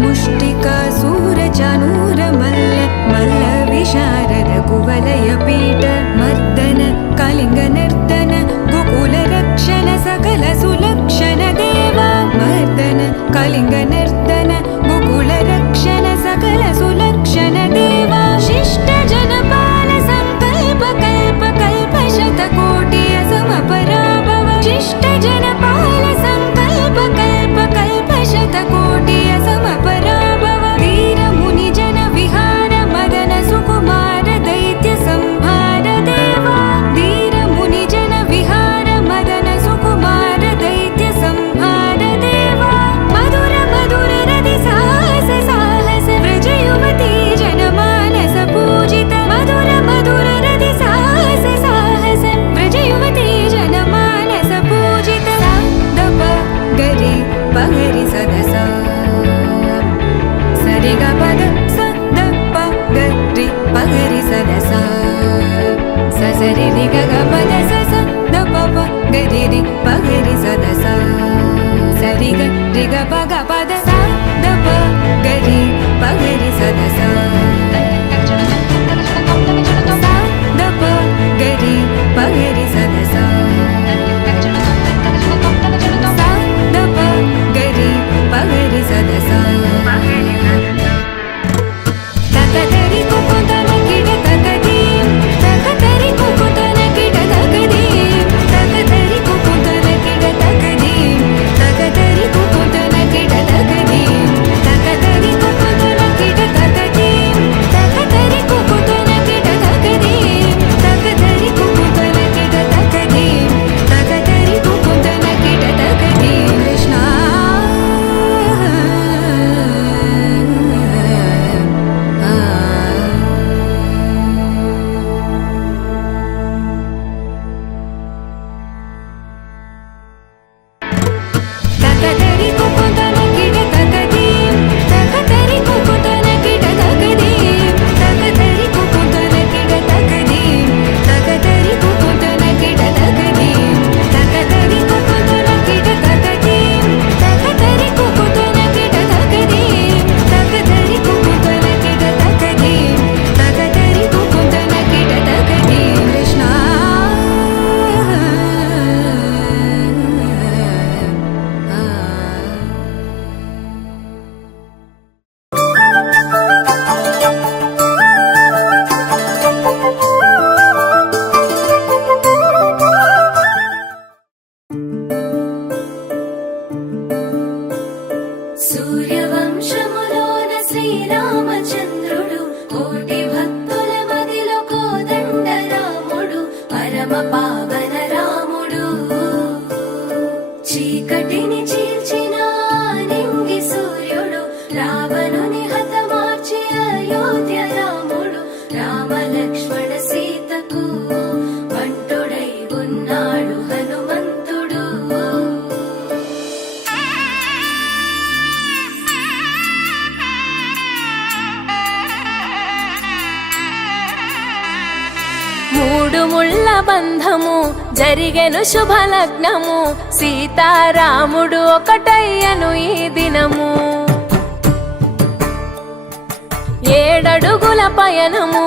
मुष्टिकासूरचानूरमल्ल मल्लविशारद कुवलयपीठ मर्दन कलिङ्गनर्दन गोकुलरक्षण सकल सुलक्षण देवा मर्दन कलिङ्गनर्दन गोकुलरक्षण सकल सुलक्षण देवा शिष्ट जनपाल संकल्प कल्प कल्प शतकोटि असमपराभव शिष्ट जनपाल संकल्प कल्प कल्प शतकोटि असमपराभव वीर मुनि जन विहार मदन सुकुमार दैत्य संहार देवा वीर मुनि जन विहार मदन सुकुमार दैत्य संहार देवा मधुर मधुर रति साहस साहस व्रज युवती जनमानस पूजित मधुर मधुर रति साहस साहस व्रज युवती जनमानस पूजित दप गरि पगरि सदस सरि ग पद स द प गरि पगरि सदस स सरि रि ग ग पद स स द प प गरि रि पगरि सदस सरि ग रि ग प ग पद स द प गरि पगरि सदस स द प गरि पगरि सदस स द प गरि पगरि सदस तकदरि कुकुतन किड तकदीम तकदरि कुकुतन किड तकदीम तकदरि कुकुतन किड तकदीम तकदरि कुकुतन किड చీకటిని చీల్చిన నింగి సూర్యుడు రావణుని హతమార్చి అయోధ్య రాముడు రామ లక్ష్మణ సీతకు వంటుడై ఉన్నాడు హనుమంతుడు. మూడు ముళ్ళ బంధము జరిగెను శుభలగ్నము సీతారాముడు ఒకటయ్యను ఈ దినము. 7 అడుగుల పయనము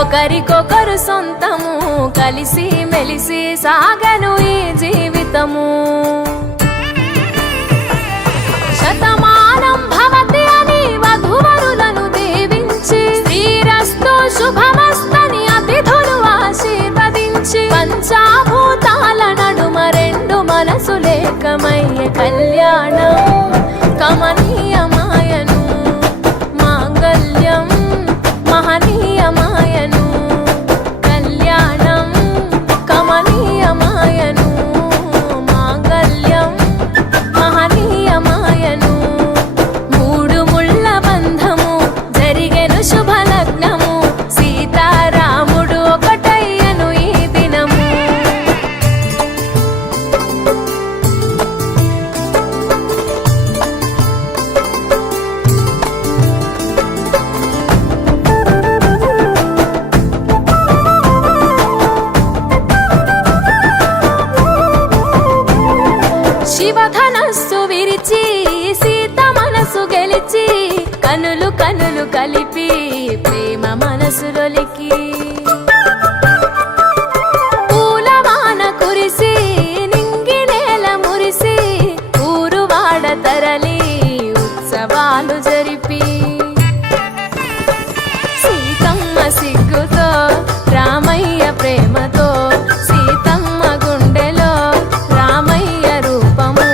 ఒకరికొకరు సొంతము కలిసి మెలిసి సాగను ఈ జీవితము. శతమానం భవతి అని వధువరులను దీవించి శ్రీరస్తు శుభమస్తని అతిథులు ఆశీర్వదించి పంచాభూతాల నడుమ 2 మనసులేకమయ్యే కళ్యాణం కమనీయమాయను మాంగళ్యం మహనీయమాయను కళ్యాణం కమనీయమాయను మాంగళ్యం మహనీయమాయను. 3 ముళ్ళ బంధము జరిగెను శుభలగ్నము సీతారాముడు ఒకటయ్యను ఈ దినము. శివధనస్సు విరిచి సీత మనసు గెలిచి కనులు కనులు కలిపి ప్రేమ మనసులొలికి పూలవాన కురిసి నింగి నేల మురిసి ఊరు వాడ తరలి ఉత్సవాలు జరిపి సీతమ్మ సిగ్గుతో రామయ్య ప్రేమతో సీతమ్మ గుండెలో రామయ్య రూపము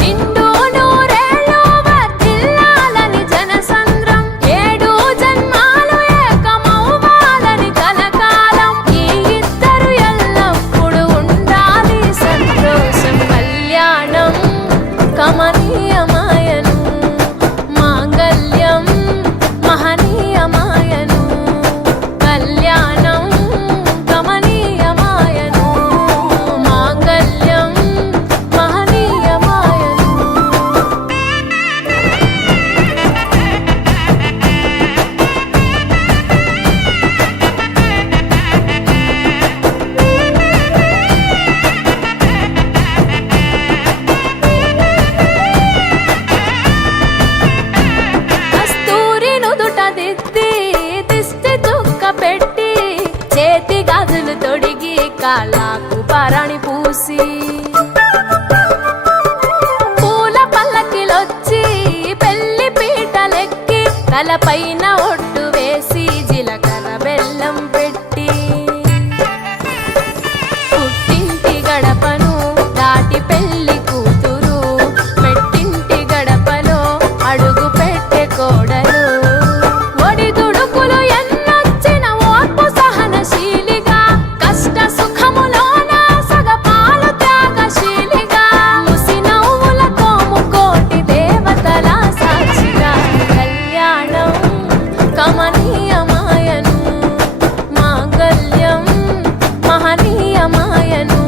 నిండు నూరేళ్ళు వర్ధిల్లాలని జనసంద్రం 7 జన్మాలు ఏకమవ్వాలని కలకాలం ఈ ఇద్దరు ఎల్లప్పుడు ఉండాలి సంతోషం కళ్యాణం కమనీయమాయను మాంగళ్యం మహనీయమాయను కళ్యాణం కమనీయమాయను మాంగళ్యం మహనీయమాయను. కస్తూరి నుదుట దిద్ది దిష్టి చుక్క పెట్టి చేతి గాజులు తొడిగి కాళ్ళకు పరణి పూసి పూల పల్లకిలొచ్చి పెళ్లి పీటలెక్కి తలపైన ఒట్టు వేసి జీలకర్ర బెల్లం పెట్టి పుట్టింటి గడపను దాటి పెళ్లి కూతురు పెట్టింటి గడపలో అడుగు పెట్టే కోడలు ఒడిదుడుకులు ఎన్నొచ్చిన ఓర్పు సహనశీలిగా కష్ట సుఖములోన సగపాలు త్యాగశీలిగా ముసి నవ్వులతో ముకోటి దేవతల సాక్షిగా కళ్యాణం కమనీయమాయను మాంగళ్యం మహనీయమాయను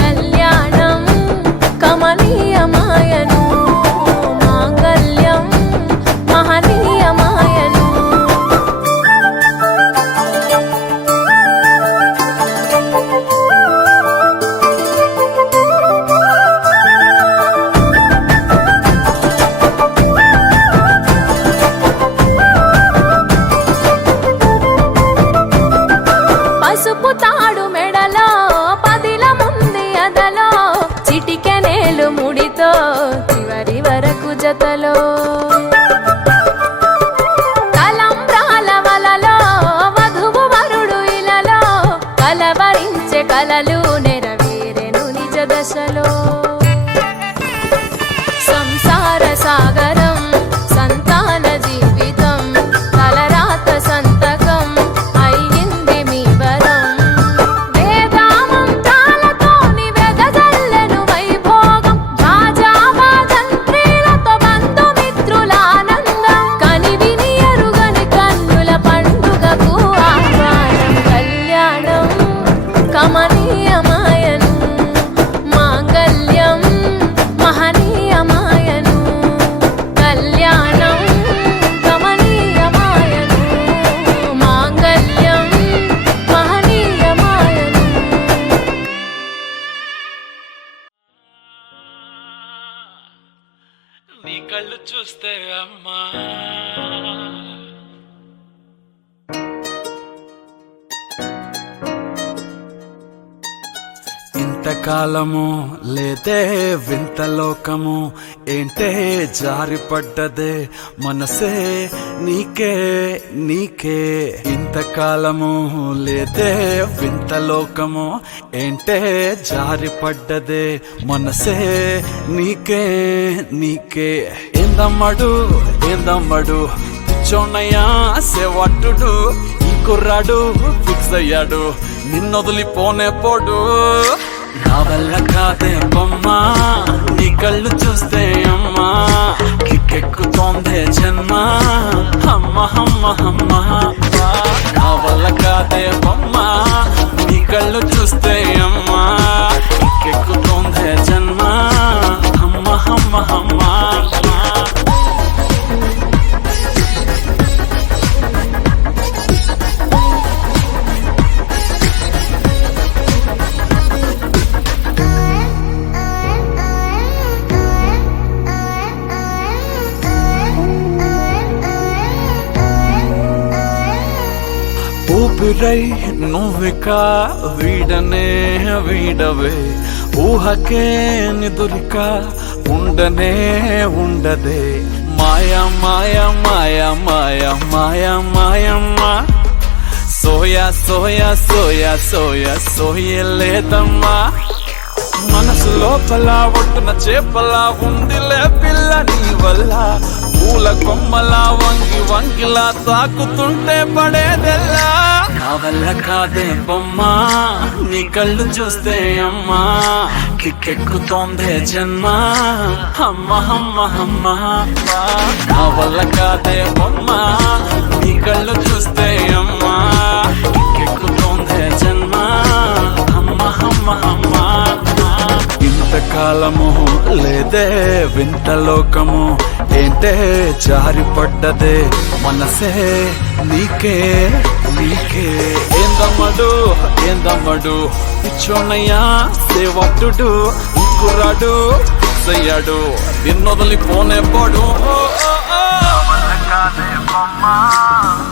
కళ్యాణం కమనీయమాయను మాంగళ్యం మహనీయమాయను. పసుపు తాడు మెడలో పదిల ముంది అదలో చిటికెనేలు ముడితో చివరి వరకు జతలో తలంబ్రాల వలలో వధువు వరుడు ఇలలో కలవరించే కలలు నెరవేరెను నిజ దశలో సంసార సాగరం సంతాన జీవితం తలరాత సంతకం అయ్యింది మీ వరం వేదామంతాలతోని వెదజల్లెను వైభోగం నీ కళ్ళు చూస్తే అమ్మా ఇంతకాలము లేదే వింత లోకము ఏంటే జారిపడ్డదే మనసే నీకే నీకే ఇంతకాలము లేదే వింత లోకము ఏంటే జారిపడ్డదే మనసే నీకే నీకే ఏందమ్మడు ఏందమ్మడు పిచ్చోన్నయ్యా సేవట్టుడు ఈ కుర్రాడు ఫిక్స్ అయ్యాడు నిన్నొదిలిపోనే పోడు నా వల్ల కాదే బొమ్మా నీ కళ్ళు చూస్తే అమ్మా కిక్కెక్కుతోందే జన్మ అమ్మ అమ్మ అమ్మ నా వల్ల కాదే బొమ్మా నీ కళ్ళు చూస్తే అమ్మా కిక్కెక్కుతోందే జన్మ అమ్మ అమ్మ అమ్మ ఊపిరై నువ్విక వీడనే వీడవే ఊహకే నిదురిక ఉండనే ఉండదే మాయా మాయా మాయా మాయా మాయా మాయమ్మ సోయా సోయా సోయా సోయా సోయలేదమ్మా మనసు లోపల ఒట్టున చేపలా ఉందిలే పిల్ల నీ వల్ల పూల కొమ్మలా వంగి వంగిలా తాకుతుంటే పడేదెల్లా నా వల్ల కాదే బొమ్మా నీ కళ్ళు చూస్తే అమ్మా కిక్కెక్కుతోందే జన్మ అమ్మ అమ్మ అమ్మ నా వల్ల కాదే బొమ్మా నీ కళ్ళు చూస్తే అమ్మా కిక్కెక్కుతోందే జన్మ అమ్మ అమ్మ అమ్మ ఇంతకాలము లేదే వింత లోకము ఏంటే జారిపడ్డదే మనసే నీకే నీకే ఏందమ్మడు ఏందమ్మడు పిచ్చోనయ్యా సేవట్టుడు కుర్రాడు అయ్యాడు నిన్నొదిలిపోనే పోడు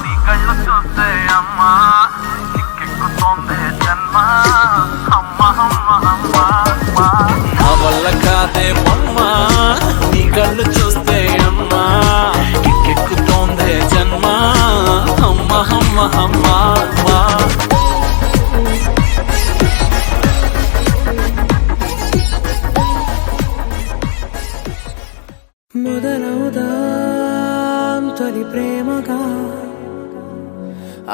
నీ కళ్ళు చూస్తే అమ్మా కిక్కెక్కుతోందే జన్మ అమ్మ అమ్మ అమ్మ నా వల్ల కాదే బొమ్మ నీ కళ్ళు చూస్తే అమ్మా కిక్కెక్కుతోందే జన్మ అమ్మ అమ్మ అమ్మ మొదలవుదాం తొలి ప్రేమగా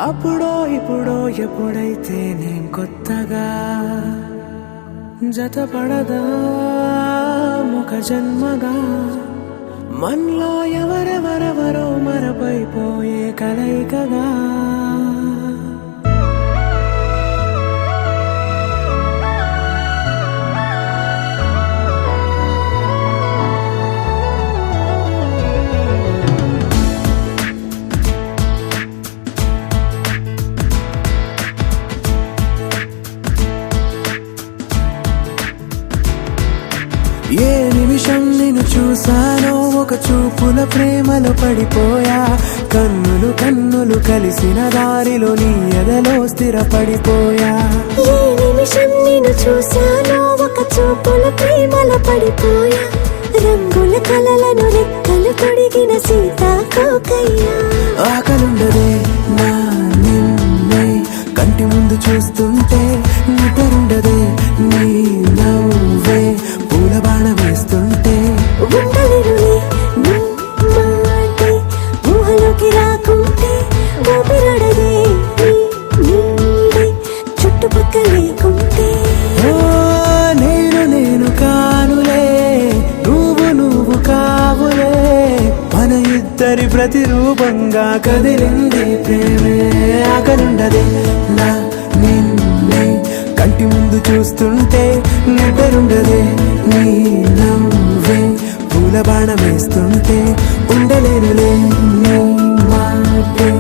అప్పుడో ఇప్పుడో ఎప్పుడైతే నేను కొత్తగా జతపడదా ఒక జన్మగా మనలో ఎవరెవరెవరో మరపైపోయే కలయికగా ఏ నిమిషం నిన్ను చూసానో ఒక చూపుల ప్రేమలో పడిపోయా కన్నులు కన్నులు కలిసిన దారిలో నీ ఎదలో స్థిరపడిపోయా ఏ నిమిషం నిన్ను చూశానో ఒక చూపుల ప్రేమలో పడిపోయా రంగుల కలలను రెక్కలు తొడిగిన సీతాకోకయ్యా ఆకలుండదే నా నిన్నే కంటి ముందు చూస్తుంటే నిద్రుండదే నీ నవ్వే పూల బాణ వేస్తుంటే ఉండలేనులే నీ మాటే ఊహలోకి రాకుంటే ఊపిరాడదే నీ నీడే చుట్టుపక్కల లేకుంటే నేను కానులే నువ్వు కావులే మన ఇద్దరి ప్రతిరూపంగా కదిలింది ప్రేమే ఆకలుండదే నా నిన్నే కంటి ముందు చూస్తుంటే నిద్రుండదే నీ నవ్వే పూల బాణం వేస్తుంటే ఉండలేనులే నీ మాటే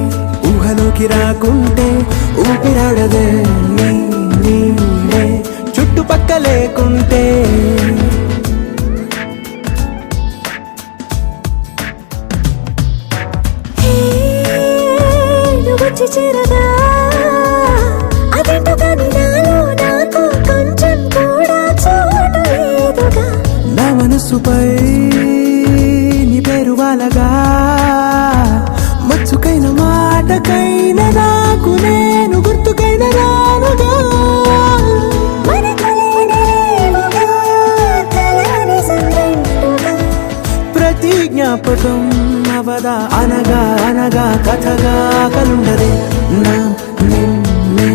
ఊహలోకి రాకుంటే ఊపిరాడదే నీ నీడే చుట్టుపక్క లేకుంటే మనసుపై నీ పేరు వాలగా మచ్చుకైన మాటకైన నాకు నేను గుర్తుకైన రానుగా ప్రతి జ్ఞాపకం అవదా అనగా అనగా కథగా కలుండదే నా నిన్నే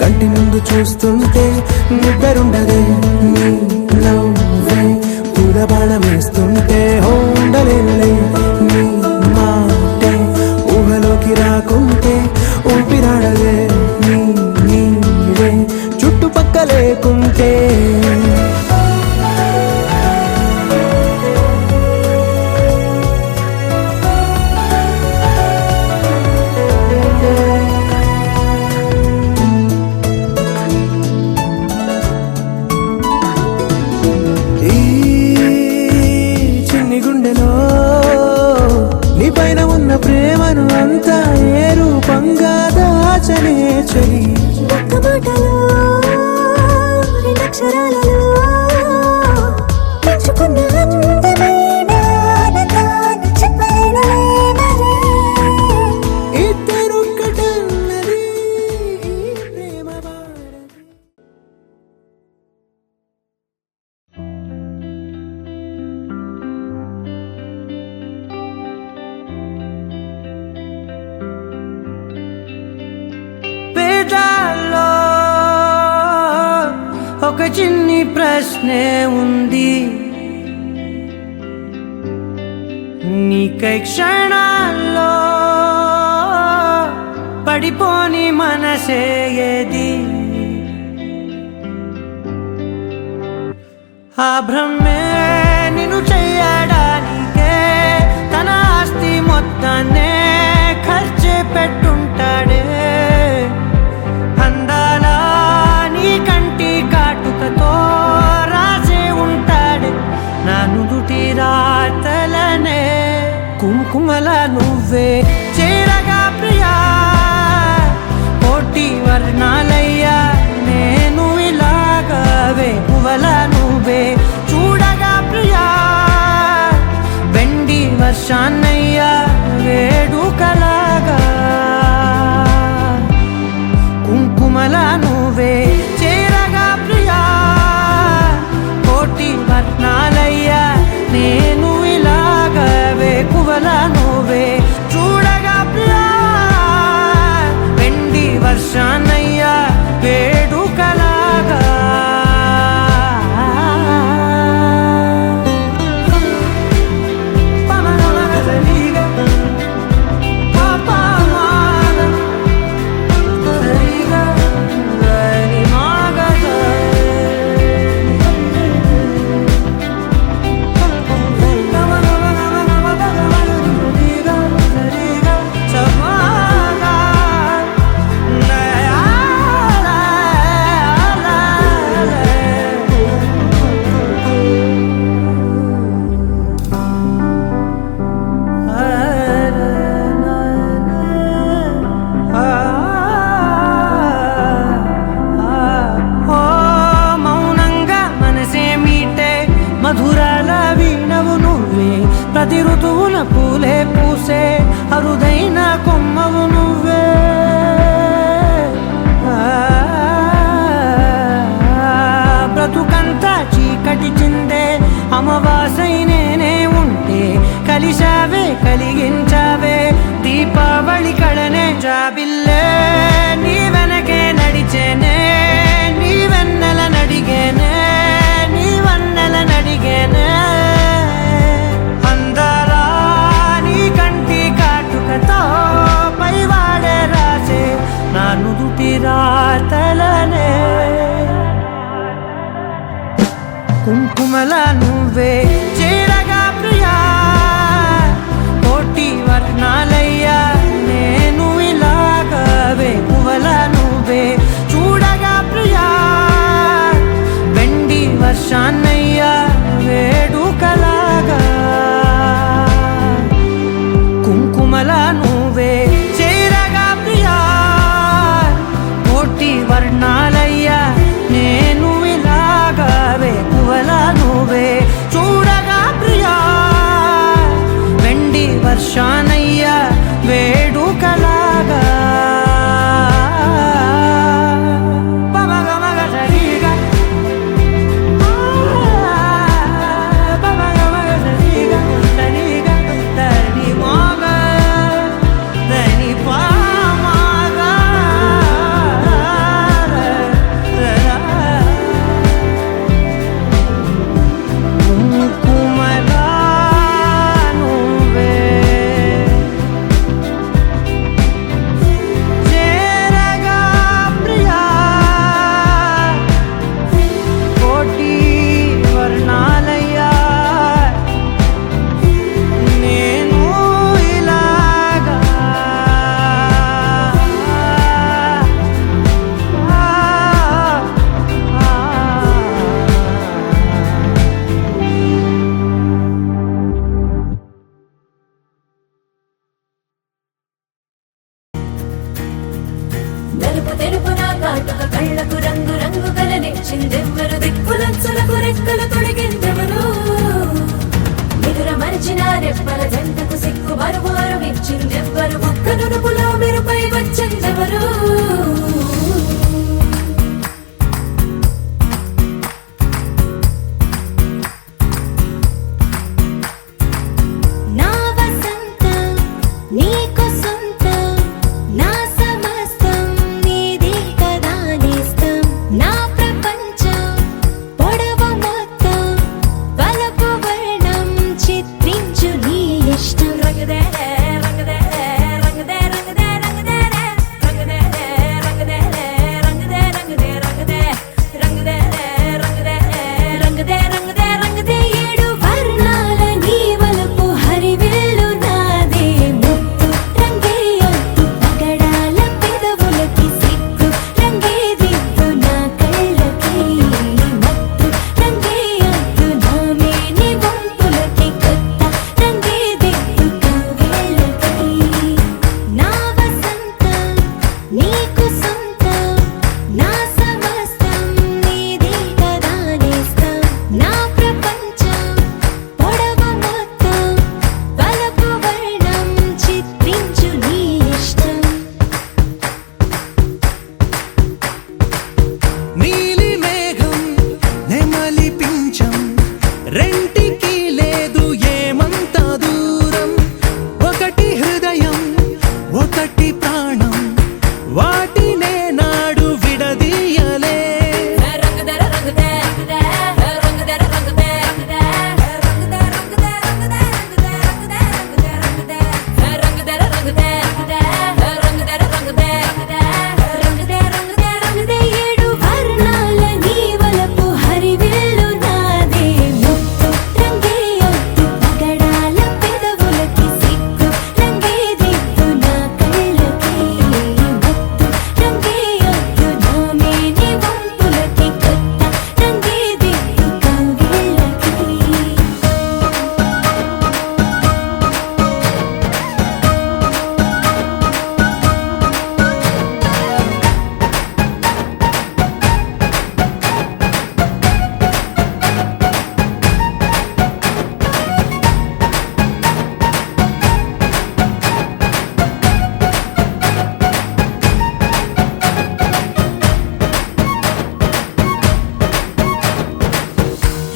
కంటి ముందు చూస్తుంటే నిద్రుండదే నీ నవ్వే పూలబాణమేస్తుంటే ఉండలేనులే నీ మాటే ఊహలోకి రాకుంటే ఊపిరాడదే నీ నీవే చుట్టుపక్క లేకుంటే ప్రేమను అంతా ఏ రూపంగా దాచనే చెలి ఒక్క మాటలో రెండక్షరాలలో పెంచుకున్న అందమైన ఆనందాన్ని చెప్పలేనులే మరి. ఇద్దరొక్కటన్నది ఈ ప్రేమ వారధి. పేదాల్లో ఒక చిన్ని ప్రశ్నే ఉంది నీకై క్షణాల్లో పడిపోని మనసే ఏది ఆ భ్రమే నిన్ను చెయ్యడానికే తన ఆస్తి మొత్తాన్నే ఖర్చే పెట్టుంటాడే అందాలా నీ కంటి కాటుకతో రాసే ఉంటాడే నా నుదుటి రాతలనే కుంకుమల నువ్వే చేరగా ప్రియా కోటి వర్ణాలయ్యా నేను ఇలాగవే పువ్వల నువ్వే చూడగా ప్రియా వెండి వర్షాన్నయ్యా వేడుకలాగా కుంకుమల నువ్వే చేరగా ప్రియా కోటి వర్ణాలయ్యా నేను ఇలాగవే పువ్వల నువ్వే చూడగా ప్రియా వెండి వర్షాన్నయ్యా వేడుకలాగా మధురాల వీణవు నువ్వే ప్రతి ఋతువున పూలే పూసే అరుదైన కొమ్మవు నువ్వే బ్రతుకంతా చీకటి చిందే అమవాసై నేనే ఉంటే కలిశావే కలిగించావే దీపావళి కళనే జాబిల్లే నీ వెనకే నడిచేనే నీ వెన్నెల నడిగేనే నీ వన్నెల నడిగేనే అందరా నీ కంటి కాటుకతో పైవాడే రాసే నా నుదుటి రాతలనే కుంకుమల నువ్వే చేరగా ప్రియా కోటి వర్ణాలయ్యా నేను ఇలాగవే పువ్వల నువ్వే చూడగా ప్రియా వెండి వర్షాన్నయ్యా వేడుకలాగా కుంకుమల నువ్వే చేరగా ప్రియా కోటి వర్ణాలయ్యా నేను ఇలాగవే పువ్వల నువ్వే చూడగా రెంటికి లేదు ఏమంత దూరం, ఒకటి హృదయం ఒకటి ప్రాణం, వాటినే నాడు విడదీయలే. ఏడు వర్ణాల నీ వలపు హరివిల్లు నాదే, ముత్తు రంగే ఒత్తు పగడాల పెదవులకి సిగ్గు రంగే దిద్దు నా కళ్ళకి, ముత్తు రంగే ఒత్తు నా మేని వంపులకి, కొత్త రంగే దిద్దు కౌగిళ్ళకి.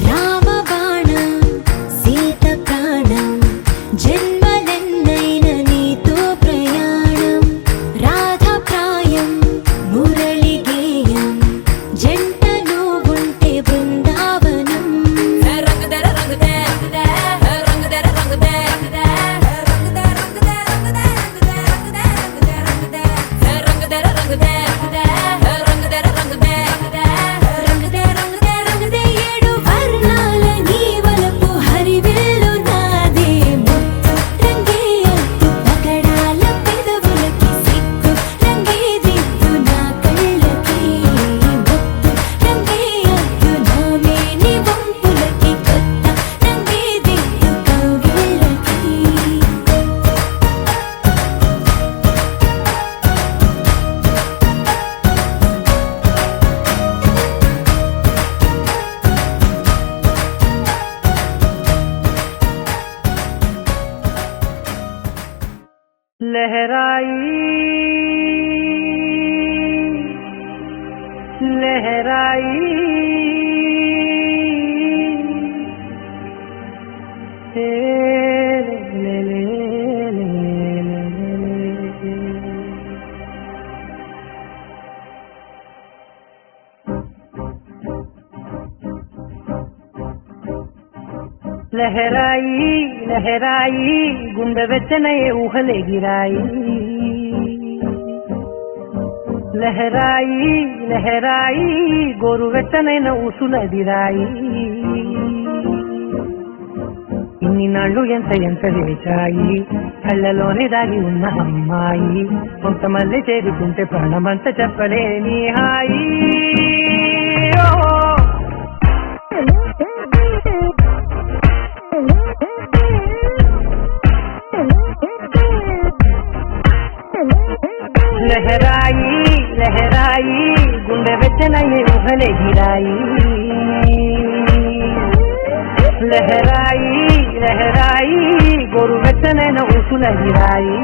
రామబాణం సీత ప్రాణం, జన్మలెన్నైన నీతో ప్రయాణం, రాధప్రాయం మురళి గేయం, జంటలో ఉంటే బృందావనం. ఏడు వర్ణాల నీ వలపు హరివిల్లు నాదే, ముత్తు రంగే ఒత్తు పగడాల పెదవులకి, సిగ్గు రంగే దిద్దు నా కళ్ళకి, ముత్తు రంగే ఒత్తు నా మేని వంపులకి, కొత్త రంగే దిద్దు కౌగిళ్ళకి. लहराई लहराई ले ले ले ले ले। లహరాయి లహరాయి గుండె వెచ్చనయే ఊహలే గిరాయి, లహరాయి లహరాయి గోరు వెచ్చనైన ఊసులదిరాయి. ఇన్ని నాళ్ళు ఎంత ఎంత వేచాయి, కళ్ళలోనే దాగి ఉన్న అమ్మాయి, కొంతమంది చేరుకుంటే ప్రాణమంతా చెప్పలేని హాయి. లహరాయి లహరాయి గుండె వెచ్చనయ్యే ఊహలే గిరాయి, లహరాయి లహరాయి గోరు వెచ్చనైన ఊసులదిరాయి.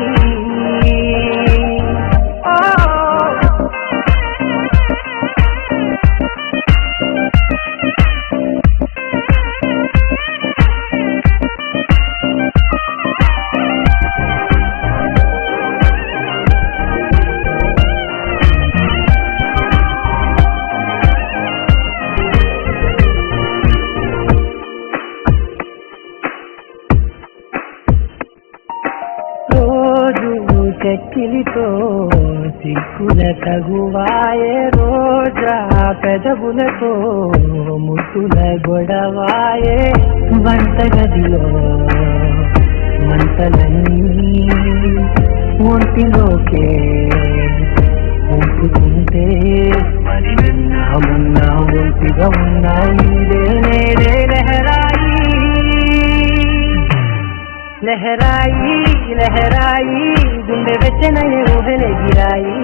చెక్కిలితో సిక్కుల తగువాయే, రోజా పెదవులతో ముట్టుల గొడవాయే, వంటగదిలో మంటలన్నీ ఒంటిలోకే ఉంటుకుంటే, మరి మొన్న ఒంటిగా ఉన్నాయి నేడే. లహరాయి లహరాయి లహరాయి గుండె వెచ్చనయ్యే ఊహలే గిరాయి,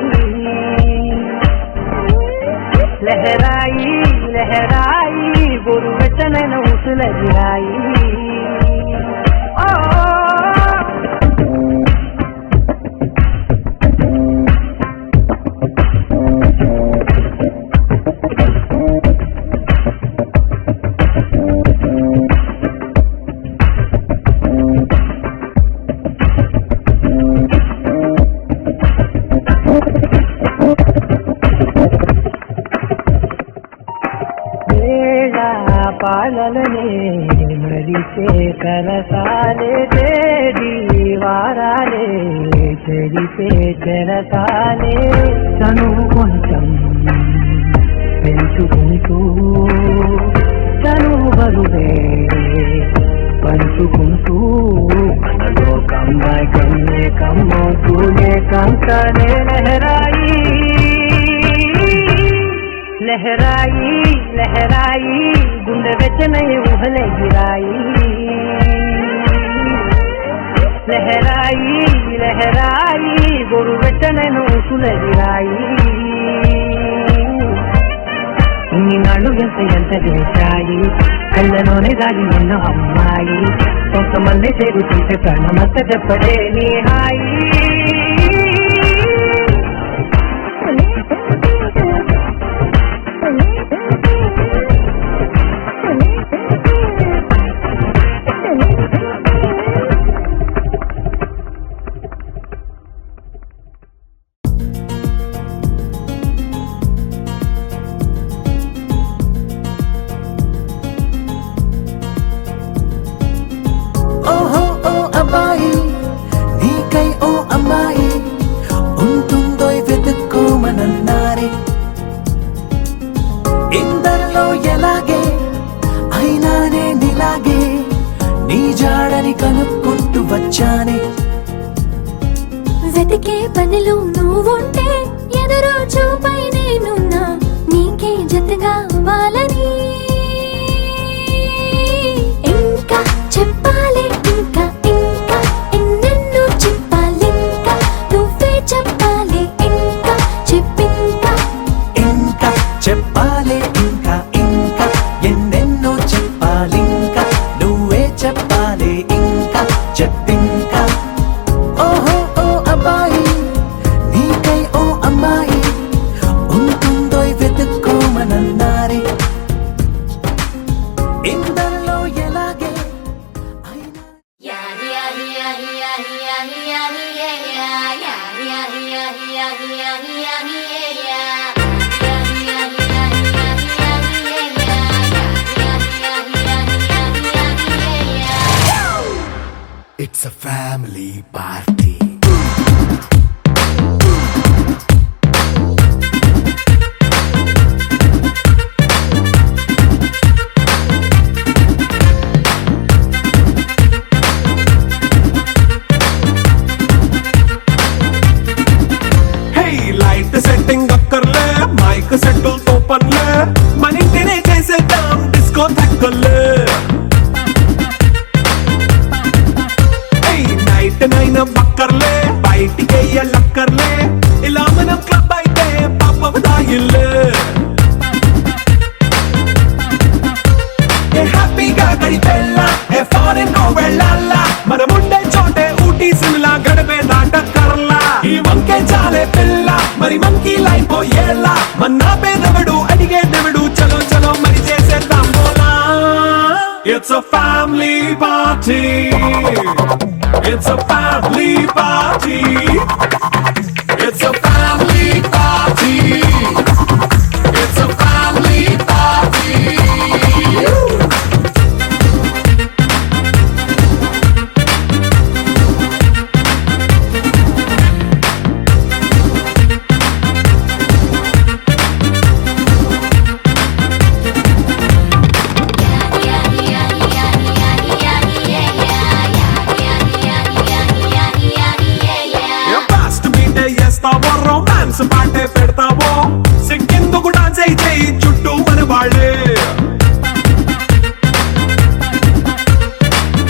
లహరాయి లహరాయి గోరు వెచ్చనైన ఊసులదిరాయి. తెరిచే కరసాలే తేడి వారాలే తెరిచే చెరసాలే తను కొంచెం పెంచుకుంటూ తను బరువే పంచుకుంటూ మనలో కమ్మాయి కన్నే కమ్మవుతూనే కంకనే లహరాయి లహరాయి లహరాయి గుండె వెచ్చనే ఊహలే గిరాయి లహరాయి లహరాయి గొరు వెచ్చనైన ఊసులే గిరాయి ఇన్ని నాళ్ళు ఎంత చేశాయి కళ్ళలోనే దాగి ఉన్న అమ్మాయి కొంతమంది చేరుతుంటే ప్రాణమంత చెప్పడే నీ హాయి ఓహో ఓ అబ్బాయి నీకై ఓ అమ్మాయి ఉంటుందో వెతుక్కోమనన్నారే ఇందరిలో ఎలాగే అయినానే నీలాగే నీ జాడని కనుక్కుంటూ వచ్చానే వెతికే పనిలో నువ్వుంటే ఎదురు చూపై నేనున్నా నీకే జతగా అవ్వాలని ఇంకా చెప్పాలి ఇంకా ఇంకా ఎన్నెన్నో చెప్పాలి ఇంకా నువ్వే చెప్పాలి ఇంకా చెప్పింకా ఇంకా చెప్పాలి ఇంకా ఇంకా ఎన్నెన్నో చెప్పాలి ఇంకా నువ్వే చెప్పాలి ఇంకా చెప్పింకా ఓహో ఓ అబ్బాయి నీకై ఓ అమ్మాయి ఉంటుందో వెతుక్కోమనన్నారే ఇందరిలో ఎలాగే అయినా It's a family party. Hey, light setting అక్కర్లే మైక్ సెట్టుల్ తో పనిలే మన ఇంటినే చేసేద్దాం డిస్కో తక్కర్లే నైట్ నైన్ బక్కర్లే బయటికి లక్కర్లే ఇలా మనం క్లబ్ అయితే పాప దాయిల్లే ఏ హ్యాపీగా గడిపెళ్ళ ఏ ఫారెన్ నో వెళ్ళాల మనం ఉండే చోటే ఊటీ సిమ్లా గడిపే దాటక్కర్లా ఈ వంకే చాలే పిల్ల మరి మంకీ లైఫ్ ఏళ్ళ మన్నా పేదవడు అడిగేదెవడు చలో చలో మరి చేసేద్దాం బోలా It's a family party. It's a family party. It's a family party. It's a family party. Romance పాటే పెడతావో సిక్కెందుకు డాన్స్ అయితే చుట్టూ మన వాళ్ళే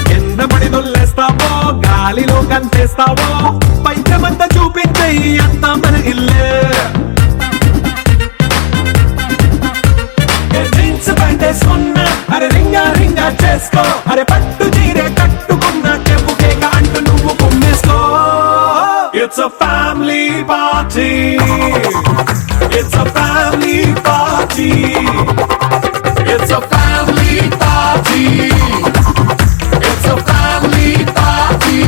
కింద పడి దొల్లేస్తావో గాలిలో కంటేస్తావో పైత్యమంతా చూపించే అంతా మన ఇల్లే జీన్స్ ప్యాంటేసుకున్నా అరే రింగా రింగా చేసుకో అరే పట్టు చీరే కట్టుకున్న చెప్పుకే అంటూ నువ్వు కుమ్మేసుకో It's a family party. It's a family party. It's a family party. It's a family party.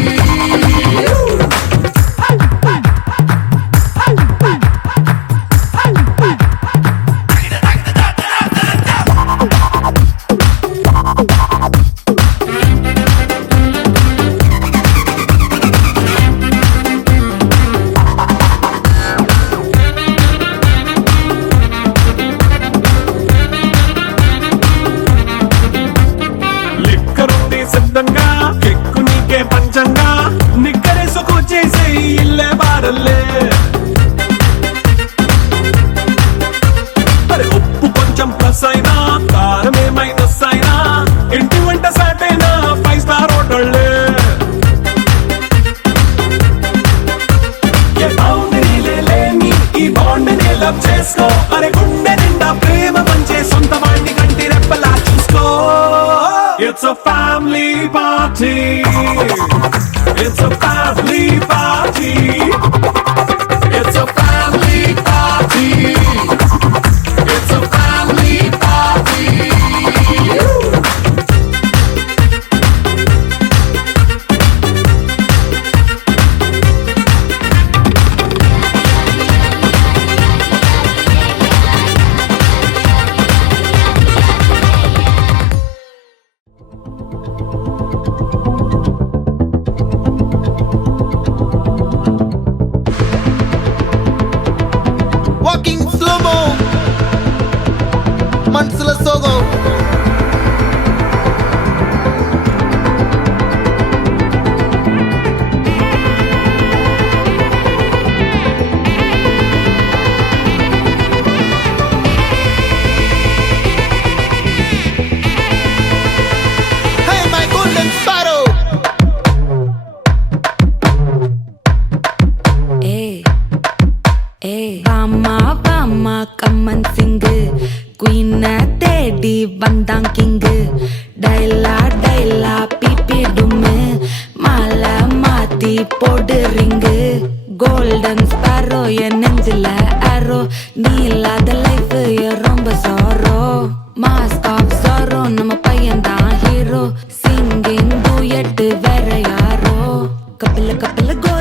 It's a family party. It's a family party. It's a family party. It's a family party. Walking slow-mo మనసుల సోగో Hey my golden sparrow வாமா கம்மன் சிங்கு குயின தேடி வந்தான் king டைலா பீப்பிடுமு மாலை மாத்தி போடு ring golden sparrow என் நெஞ்சில ஆரோ நீ இல்லாத லைஃப் ரொம்ப சாரோ மாஸ்க் ஆஃப் சாரோ நம்ம பையன் தான் ஹீரோ சிங்கிங் டூயட் வேற யாரோ கப்பல கோ